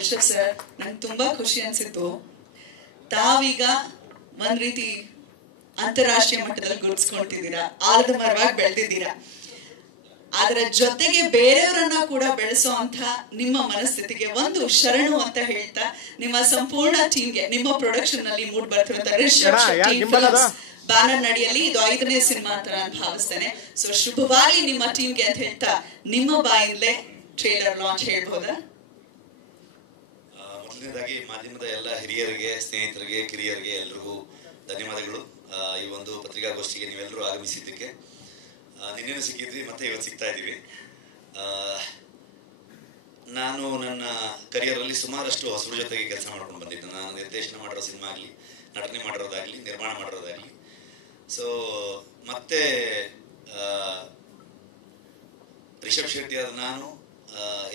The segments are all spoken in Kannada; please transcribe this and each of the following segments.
ರಿಷಬ್ ಸರ್, ನಂಗೆ ತುಂಬಾ ಖುಷಿ ಅನ್ಸಿತ್ತು. ತಾವೀಗ ಒಂದ್ ರೀತಿ ಅಂತಾರಾಷ್ಟ್ರೀಯ ಮಟ್ಟದಲ್ಲಿ ಗುರುತಿಸ್ಕೊಳ್ತಿದ್ದೀರಾ, ಆಲದ ಮರವಾಗಿ ಬೆಳೆದಿದ್ದೀರಾ. ಅದರ ಜೊತೆಗೆ ಬೇರೆಯವರನ್ನ ಕೂಡ ಬೆಳೆಸೋ ಅಂತ ನಿಮ್ಮ ಮನಸ್ಥಿತಿಗೆ ಒಂದು ಶರಣು ಅಂತ ಹೇಳ್ತಾ, ನಿಮ್ಮ ಸಂಪೂರ್ಣ ಟೀಮ್ಗೆ, ನಿಮ್ಮ ಪ್ರೊಡಕ್ಷನ್ ನಲ್ಲಿ ಮೂಡ್ ಬರ್ತಿರುವಂತ ರಿಷಬ್ ಶೆಟ್ಟಿ ಫಿಲ್ಮ್ಸ್ ಬ್ಯಾನರ್ ನಡಿಯಲ್ಲಿ ಇದು 5ನೇ ಸಿನಿಮಾ ಅಂತ ನಾನು ಭಾವಿಸ್ತೇನೆ. ಸೊ ಶುಭವಾಗಿ ನಿಮ್ಮ ಟೀಮ್ಗೆ ಅಂತ ಹೇಳ್ತಾ, ನಿಮ್ಮ ಬಾಯಿಂದಲೇ ಟ್ರೇಲರ್ ಲಾಂಚ್ ಹೇಳ್ಬೋದಾ? ಮೊದಲನೇದಾಗಿ ಮಾಧ್ಯಮದ ಎಲ್ಲ ಹಿರಿಯರಿಗೆ, ಸ್ನೇಹಿತರಿಗೆ, ಕಿರಿಯರಿಗೆ ಎಲ್ರಿಗೂ ಧನ್ಯವಾದಗಳು. ಈ ಒಂದು ಪತ್ರಿಕಾಗೋಷ್ಠಿಗೆ ನೀವೆಲ್ಲರೂ ಆಗಮಿಸಿದ್ದಕ್ಕೆ. ನಿನ್ನೆನೂ ಸಿಕ್ಕಿದ್ವಿ, ಮತ್ತೆ ಇವತ್ತು ಸಿಗ್ತಾ ಇದ್ದೀವಿ. ನಾನು ನನ್ನ ಕರಿಯರಲ್ಲಿ ಸುಮಾರಷ್ಟು ಹೊಸಬ್ರ ಜೊತೆಗೆ ಕೆಲಸ ಮಾಡ್ಕೊಂಡು ಬಂದಿದ್ದೆ. ನಾನು ನಿರ್ದೇಶನ ಮಾಡಿರೋ ಸಿನಿಮಾ ಆಗಲಿ, ನಟನೆ ಮಾಡಿರೋದಾಗಲಿ, ನಿರ್ಮಾಣ ಮಾಡಿರೋದಾಗಲಿ. ಸೊ ಮತ್ತೆ ರಿಷಬ್ ಶೆಟ್ಟಿ ಆದ ನಾನು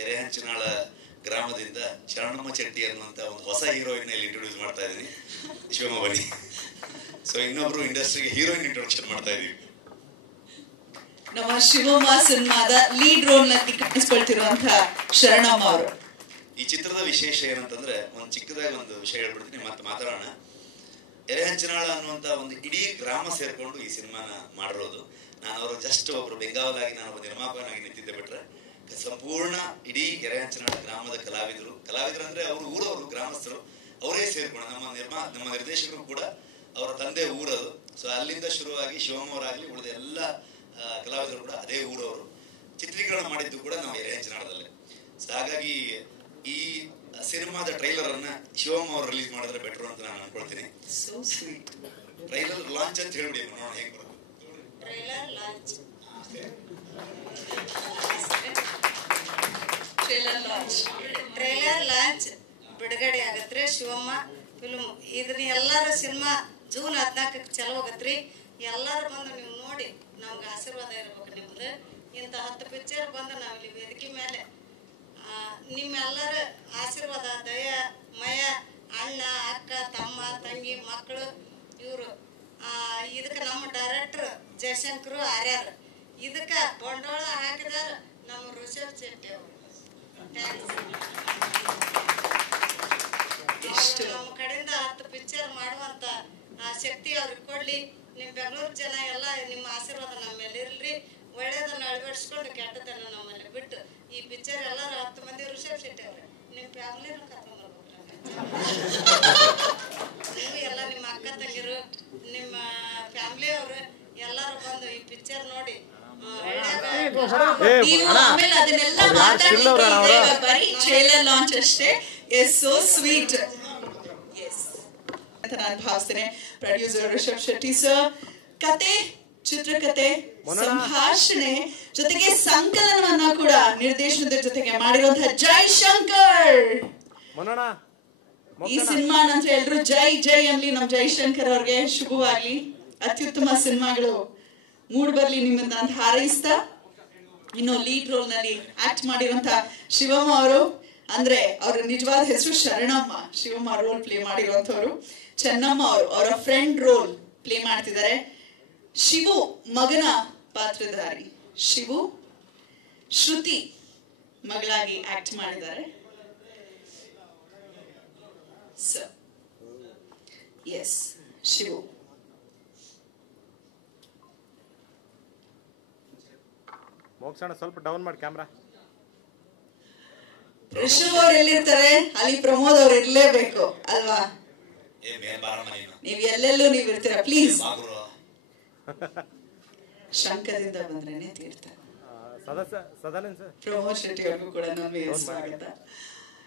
ಎರೆಹಂಚಿನಾಳ ಗ್ರಾಮದಿಂದ ಶರಣಮ್ಮ ಚೆಟ್ಟಿ ಅನ್ನುವಂಥ ಒಂದು ಹೊಸ ಹೀರೋಯಿನ್ ಇಂಟ್ರೊಡ್ಯೂಸ್ ಮಾಡ್ತಾ ಇದ್ದೀನಿ, ಶಿವಮ್ಮ ಬನ್ನಿ. ಸೊ ಇನ್ನೊಬ್ರು ಇಂಡಸ್ಟ್ರಿಗೆ ಹೀರೋಯಿನ್ ಇಂಟ್ರೊಡಕ್ಷನ್ ಮಾಡ್ತಾ ಇದೀವಿ. ನಮ್ಮ ಶಿವಮ್ಮ ಸಿನಿಮಾದ ಲೀಡ್ ರೋಲ್ ನಲ್ಲಿ ಕಾಣಿಸ್ಕೊಳ್ತಿರುವಂತಹ ಶರಣಮ್ಮ ಅವರು. ಈ ಚಿತ್ರದ ವಿಶೇಷ ಏನಂತಂದ್ರೆ, ಒಂದು ಚಿಕ್ಕದಾಗಿ ಒಂದು ವಿಷಯ ಹೇಳ್ಬಿಡ್ತೀನಿ, ಮತ್ತೆ ಮಾತಾಡೋಣ. ಎರೆಹಂಚಿನಾಳ ಅನ್ನುವಂತ ಒಂದು ಇಡೀ ಗ್ರಾಮ ಸೇರ್ಕೊಂಡು ಈ ಸಿನಿಮಾನ ಮಾಡಿರೋದು. ನಾನು ಅವರು ಜಸ್ಟ್ ಒಬ್ರು ಬೆಂಗಾವಲಾಗಿ, ನಾನು ಒಬ್ಬ ನಿರ್ಮಾಪಕನಾಗಿ ನಿಂತಿದ್ದೆ ಬಿಟ್ರೆ, ಸಂಪೂರ್ಣ ಇಡೀ ಎರೆಹಂಚಿನಾಳ ಗ್ರಾಮದ ಕಲಾವಿದರು ಅಂದ್ರೆ ಅವರು ಊರವರು, ಗ್ರಾಮಸ್ಥರು ಅವರೇ ಸೇರ್ಕೊಂಡು, ನಮ್ಮ ನಿರ್ದೇಶಕರು ಕೂಡ ಅವರ ತಂದೆ ಊರದು. ಸೊ ಅಲ್ಲಿಂದ ಶುರುವಾಗಿ ಶಿವಮ್ಮ ಅವರಾಗ್ಲಿ, ಉಳಿದ ಎಲ್ಲ ಕಲಾವಿದರು ಕೂಡ ಅದೇ ಊರವರು. ಚಿತ್ರೀಕರಣ ಮಾಡಿದ್ದು ಕೂಡ ನಾವು ಎರೆಹಂಚಿನಾಳದಲ್ಲೇ. ಸೊ ಹಾಗಾಗಿ ಈ ಸಿನಿಮಾದ ಟ್ರೈಲರ್ ಅನ್ನ ಶಿವಮ್ಮ ಅವರು ರಿಲೀಸ್ ಮಾಡಿದ್ರೆ ಬೆಟರ್ ಅಂತ ನಾನು ಅನ್ಕೊಳ್ತೀನಿ. ಟ್ರೈಲರ್ ಲಾಂಚ್ ಅಂತ ಹೇಳ್ಬಿಡಿ, ನೋಡೋಣ ಹೇಗೆ ಬರುತ್ತೆ. ಟ್ರೈಲರ್ ಲಾಂಚ್ ಬಿಡುಗಡೆ ಆಗತ್ರಿ ಶಿವಮ್ಮ ಫಿಲ್ಮ್. ಇದನ್ನ ಎಲ್ಲಾರು ಸಿನಿಮಾ ಜೂನ್ 14ಕ್ಕೆ ಚಲೋ ಹೋಗತ್ರಿ. ಎಲ್ಲಾರು ಬಂದು ನೀವು ನೋಡಿ ನಮ್ಗೆ ಆಶೀರ್ವಾದ ಇರ್ಬೇಕು ನಿಮ್ದು. ಇಂಥ 10 ಪಿಕ್ಚರ್ ಬಂದು ನಾವಿಲ್ಲಿ ವೇದಿಕೆ ಮೇಲೆ ನಿಮ್ಮೆಲ್ಲರ ಆಶೀರ್ವಾದ, ದಯ, ಮಯ, ಅಣ್ಣ, ಅಕ್ಕ, ತಮ್ಮ, ತಂಗಿ, ಮಕ್ಕಳು, ಇವರು ಇದಕ್ಕೆ ನಮ್ಮ ಡೈರೆಕ್ಟರ್ ಜಯಶಂಕರ್ ಆರ್ಯಾರ, ಇದಕ್ಕೆ ಬಂಡವಾಳ ಹಾಕಿದಾರ ನಮ್ಮ ರಿಷಬ್ ಶೆಟ್ಟಿ ಅವರು. ನಮ್ಮ ಕಡೆಯಿಂದ 10 ಪಿಕ್ಚರ್ ಮಾಡುವಂತ ಶಕ್ತಿ ಅವ್ರಿಗೆ ಕೊಡ್ಲಿ. ನಿಮ್ ಬೆಂಗಳೂರು ಜನ ಎಲ್ಲ ನಿಮ್ಮ ಆಶೀರ್ವಾದ ನಮ್ಮ ಮೇಲೆ ಇರ್ಲಿ. ಒಳ್ಳೇದನ್ನ ಅಳವಡಿಸ್ಕೊಂಡು ಕೆಟ್ಟದನ್ನ ನಮ್ಮಲ್ಲಿ ಬಿಟ್ಟು ಈ ಪಿಕ್ಚರ್ ಎಲ್ಲರೂ 10 ಮಂದಿ ರಿಷಬ್ ಶೆಟ್ಟಿ ಅವ್ರೆ, ನಿಮ್ ಫ್ಯಾಮಿಲಿನ ಕರ್ಕೊಂಡು ನೀವು ಎಲ್ಲ ನಿಮ್ಮ ಅಕ್ಕ ತಂಗಿರು, ನಿಮ್ಮ ಫ್ಯಾಮಿಲಿ ಅವರು ಎಲ್ಲರೂ ಬಂದು ಈ ಪಿಕ್ಚರ್ ನೋಡಿ ಆಮೇಲೆ ಅದನ್ನೆಲ್ಲ ಮಾತಾಡ್ಲಿಕ್ಕೆ ಬರೀ ಟ್ರೇಲರ್ ಲಾಂಚ್ ಅಷ್ಟೇ. ಇಸ್ ಸೋ ಸ್ವೀಟ್ ಅಂತ ನಾನು ಭಾವಿಸ್ತೇನೆ. ಪ್ರೊಡ್ಯೂಸರ್ ರಿಷಬ್ ಶೆಟ್ಟಿ ಸರ್, ಕತೆ, ಚಿತ್ರಕತೆ, ಸಂಭಾಷಣೆ ಜೊತೆಗೆ ಸಂಕಲನವನ್ನ ಕೂಡ ನಿರ್ದೇಶನದ ಜೊತೆಗೆ ಮಾಡಿರುವಂತಹ ಜೈಶಂಕರ್. ಈ ಸಿನಿಮಾ ನಂತರ ಎಲ್ರು ಜೈ ಜೈ ಅನ್ಲಿ. ನಮ್ ಜೈಶಂಕರ್ ಅವ್ರಿಗೆ ಶುಭವಾಗ್ಲಿ, ಅತ್ಯುತ್ತಮ ಸಿನಿಮಾಗಳು ಮೂಡ್ ಬರ್ಲಿ ನಿಮ್ಮಿಂದ ಅಂತ ಹಾರೈಸ್ತಾ, ಇನ್ನು ಲೀಡ್ ರೋಲ್ ನಲ್ಲಿ ಆಕ್ಟ್ ಮಾಡಿರುವಂತ ಶಿವಮ್ಮ ಅವರು, ಅಂದ್ರೆ ಅವ್ರ ನಿಜವಾದ ಹೆಸರು ಶರಣಮ್ಮ, ಶಿವಮ್ಮ ರೋಲ್ ಪ್ಲೇ ಮಾಡಿರುವಂತವ್ರು. ಚೆನ್ನಮ್ಮ ಅವರು ಅವರ ಫ್ರೆಂಡ್ ರೋಲ್ ಪ್ಲೇ ಮಾಡ್ತಿದ್ದಾರೆ. ಶಿವು ಮಗನ ಪಾತ್ರಧಾರಿ, ಶಿವು ಶ್ರುತಿ ಮಗಳಾಗಿ ಆಕ್ಟ್ ಮಾಡಿದ್ದಾರೆ. ಎಸ್, ಶಿವು. ಮೋಕ್ಷಣ ಸ್ವಲ್ಪ ಡೌನ್ ಮಾಡಿ ಕ್ಯಾಮ್ರಾ. ರಿಷಬ್ ಅವ್ರು ಎಲ್ಲಿರ್ತಾರೆ ಅಲ್ಲಿ ಪ್ರಮೋದ್ ಅವ್ರು ಇರ್ಲೇಬೇಕು ಅಲ್ವಾ? ನೀವ್ ಎಲ್ಲೆಲ್ಲೂ ನೀವ್ ಇರ್ತೀರಾ. ಪ್ಲೀಸ್, ಶಂಕದಿಂದ ಬಂದ್ರೇನೆ ತೀರ್ಥ. ಪ್ರಮೋದ್ ಶೆಟ್ಟಿ ಅವ್ರಿಗೂ ಕೂಡ ನಮ್ಮ ಸ್ವಾಗತ.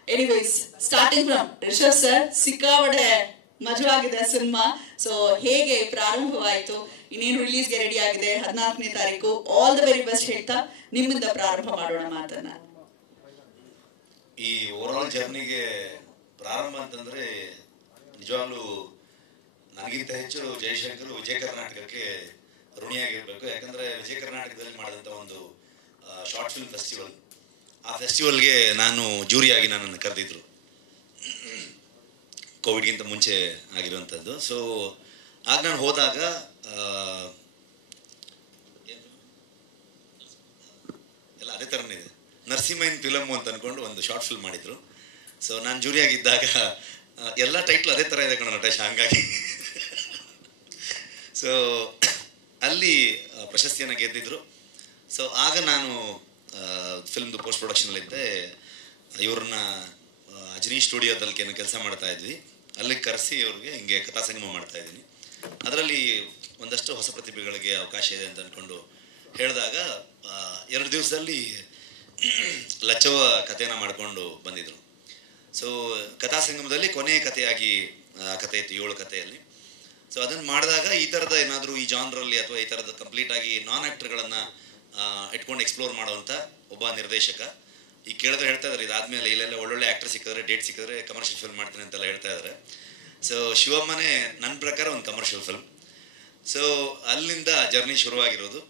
Anyways, starting from Rishab sir, ಸಿಕ್ಕಾಪಟ್ಟೆ ಮಜವಾಗಿದೆ ಸಿನಿಮಾ. ಸೊ ಹೇಗೆ ಪ್ರಾರಂಭವಾಯಿತು, ಇನ್ನೇನು ರಿಲೀಸ್ಗೆ ರೆಡಿ ಆಗಿದೆ 14ನೇ ತಾರೀಕು. ಆಲ್ ದ ವೆರಿ ಬೆಸ್ಟ್ ಹೇಳ್ತಾ ನಿಮ್ಮಿಂದ ಪ್ರಾರಂಭ ಮಾಡೋಣ ಮಾತನ್ನ. ಈ ಓವರಾಲ್ ಜರ್ನಿಗೆ ಪ್ರಾರಂಭ ಅಂತಂದ್ರೆ ನಿಜವಾಗ್ಲೂ ನನಗಿಂತ ಹೆಚ್ಚು ಜಯಶಂಕರ್ ವಿಜಯ ಕರ್ನಾಟಕಕ್ಕೆ ಋಣಿಯಾಗಿರ್ಬೇಕು. ಯಾಕಂದ್ರೆ ವಿಜಯ ಕರ್ನಾಟಕದಲ್ಲಿ ಮಾಡಿದಂಥ ಒಂದು ಶಾರ್ಟ್ ಫಿಲ್ಮ್ ಫೆಸ್ಟಿವಲ್, ಆ ಫೆಸ್ಟಿವಲ್ಗೆ ನಾನು ಜೂರಿಯಾಗಿ ನನ್ನನ್ನು ಕರೆದಿದ್ರು, ಕೋವಿಡ್ಗಿಂತ ಮುಂಚೆ ಆಗಿರುವಂಥದ್ದು. ಸೊ ಆಗ ನಾನು ಹೋದಾಗ ಎಲ್ಲ ಅದೇ ಥರನೇ ಇದೆ, ನರಸಿಂಹನ್ ಫಿಲಮ್ ಅಂತ ಅಂದ್ಕೊಂಡು ಒಂದು ಶಾರ್ಟ್ ಫಿಲ್ಮ್ ಮಾಡಿದ್ರು. ಸೊ ನಾನು ಜೂರಿಯಾಗಿದ್ದಾಗ ಎಲ್ಲ ಟೈಟ್ಲ್ ಅದೇ ಥರ ಇದೆ ಕಣ ನಟೇಶ್, ಹಂಗಾಗಿ ಸೊ ಅಲ್ಲಿ ಪ್ರಶಸ್ತಿಯನ್ನು ಗೆದ್ದಿದ್ರು. ಸೊ ಆಗ ನಾನು ಫಿಲ್ಮ್ದು ಪೋಸ್ಟ್ ಪ್ರೊಡಕ್ಷನಲ್ಲಿದ್ದೆ. ಇವ್ರನ್ನ ಅಜನೀಶ್ ಸ್ಟುಡಿಯೋದಲ್ಲಿ ಕೆಲಸ ಮಾಡ್ತಾ ಇದ್ವಿ. ಅಲ್ಲಿಗೆ ಕರೆಸಿ ಇವ್ರಿಗೆ ಹಿಂಗೆ ಕಥಾ ಸಂಗಮ ಮಾಡ್ತಾ ಇದ್ದೀನಿ. ಅದರಲ್ಲಿ ಒಂದಷ್ಟು ಹೊಸ ಪ್ರತಿಭೆಗಳಿಗೆ ಅವಕಾಶ ಇದೆ ಅಂತ ಅಂದ್ಕೊಂಡು ಹೇಳಿದಾಗ 2 ದಿವಸದಲ್ಲಿ ಲಚ್ಚವ ಕಥೆನ ಮಾಡಿಕೊಂಡು ಬಂದಿದ್ರು. ಸೊ ಕಥಾ ಸಂಗಮದಲ್ಲಿ ಕೊನೆಯ ಕಥೆಯಾಗಿ ಕಥೆ ಇತ್ತು, 7 ಕಥೆಯಲ್ಲಿ. ಸೊ ಅದನ್ನು ಮಾಡಿದಾಗ ಈ ಥರದ ಏನಾದರೂ ಈ ಜಾನ್ರಲ್ಲಿ ಅಥವಾ ಈ ಥರದ ಕಂಪ್ಲೀಟಾಗಿ ನಾನ್ ಆ್ಯಕ್ಟರ್ಗಳನ್ನು ಇಟ್ಕೊಂಡು ಎಕ್ಸ್ಪ್ಲೋರ್ ಮಾಡುವಂಥ ಒಬ್ಬ ನಿರ್ದೇಶಕ. ಈಗ ಕೇಳಿದ್ರೆ ಹೇಳ್ತಾ ಇದ್ದಾರೆ, ಇದಾದಮೇಲೆ ಇಲ್ಲೆಲ್ಲ ಒಳ್ಳೊಳ್ಳೆ ಆ್ಯಕ್ಟರ್ ಸಿಕ್ಕಿದ್ರೆ, ಡೇಟ್ ಸಿಕ್ಕಿದ್ರೆ ಕಮರ್ಷಿಯಲ್ ಫಿಲ್ಮ್ ಮಾಡ್ತೀನಿ ಅಂತೆಲ್ಲ ಹೇಳ್ತಾ ಇದ್ದಾರೆ. ಸೊ ಶಿವಮ್ಮನೇ ನನ್ನ ಪ್ರಕಾರ ಒಂದು ಕಮರ್ಷಿಯಲ್ ಫಿಲ್ಮ್. ಸೊ ಅಲ್ಲಿಂದ ಜರ್ನಿ ಶುರುವಾಗಿರೋದು.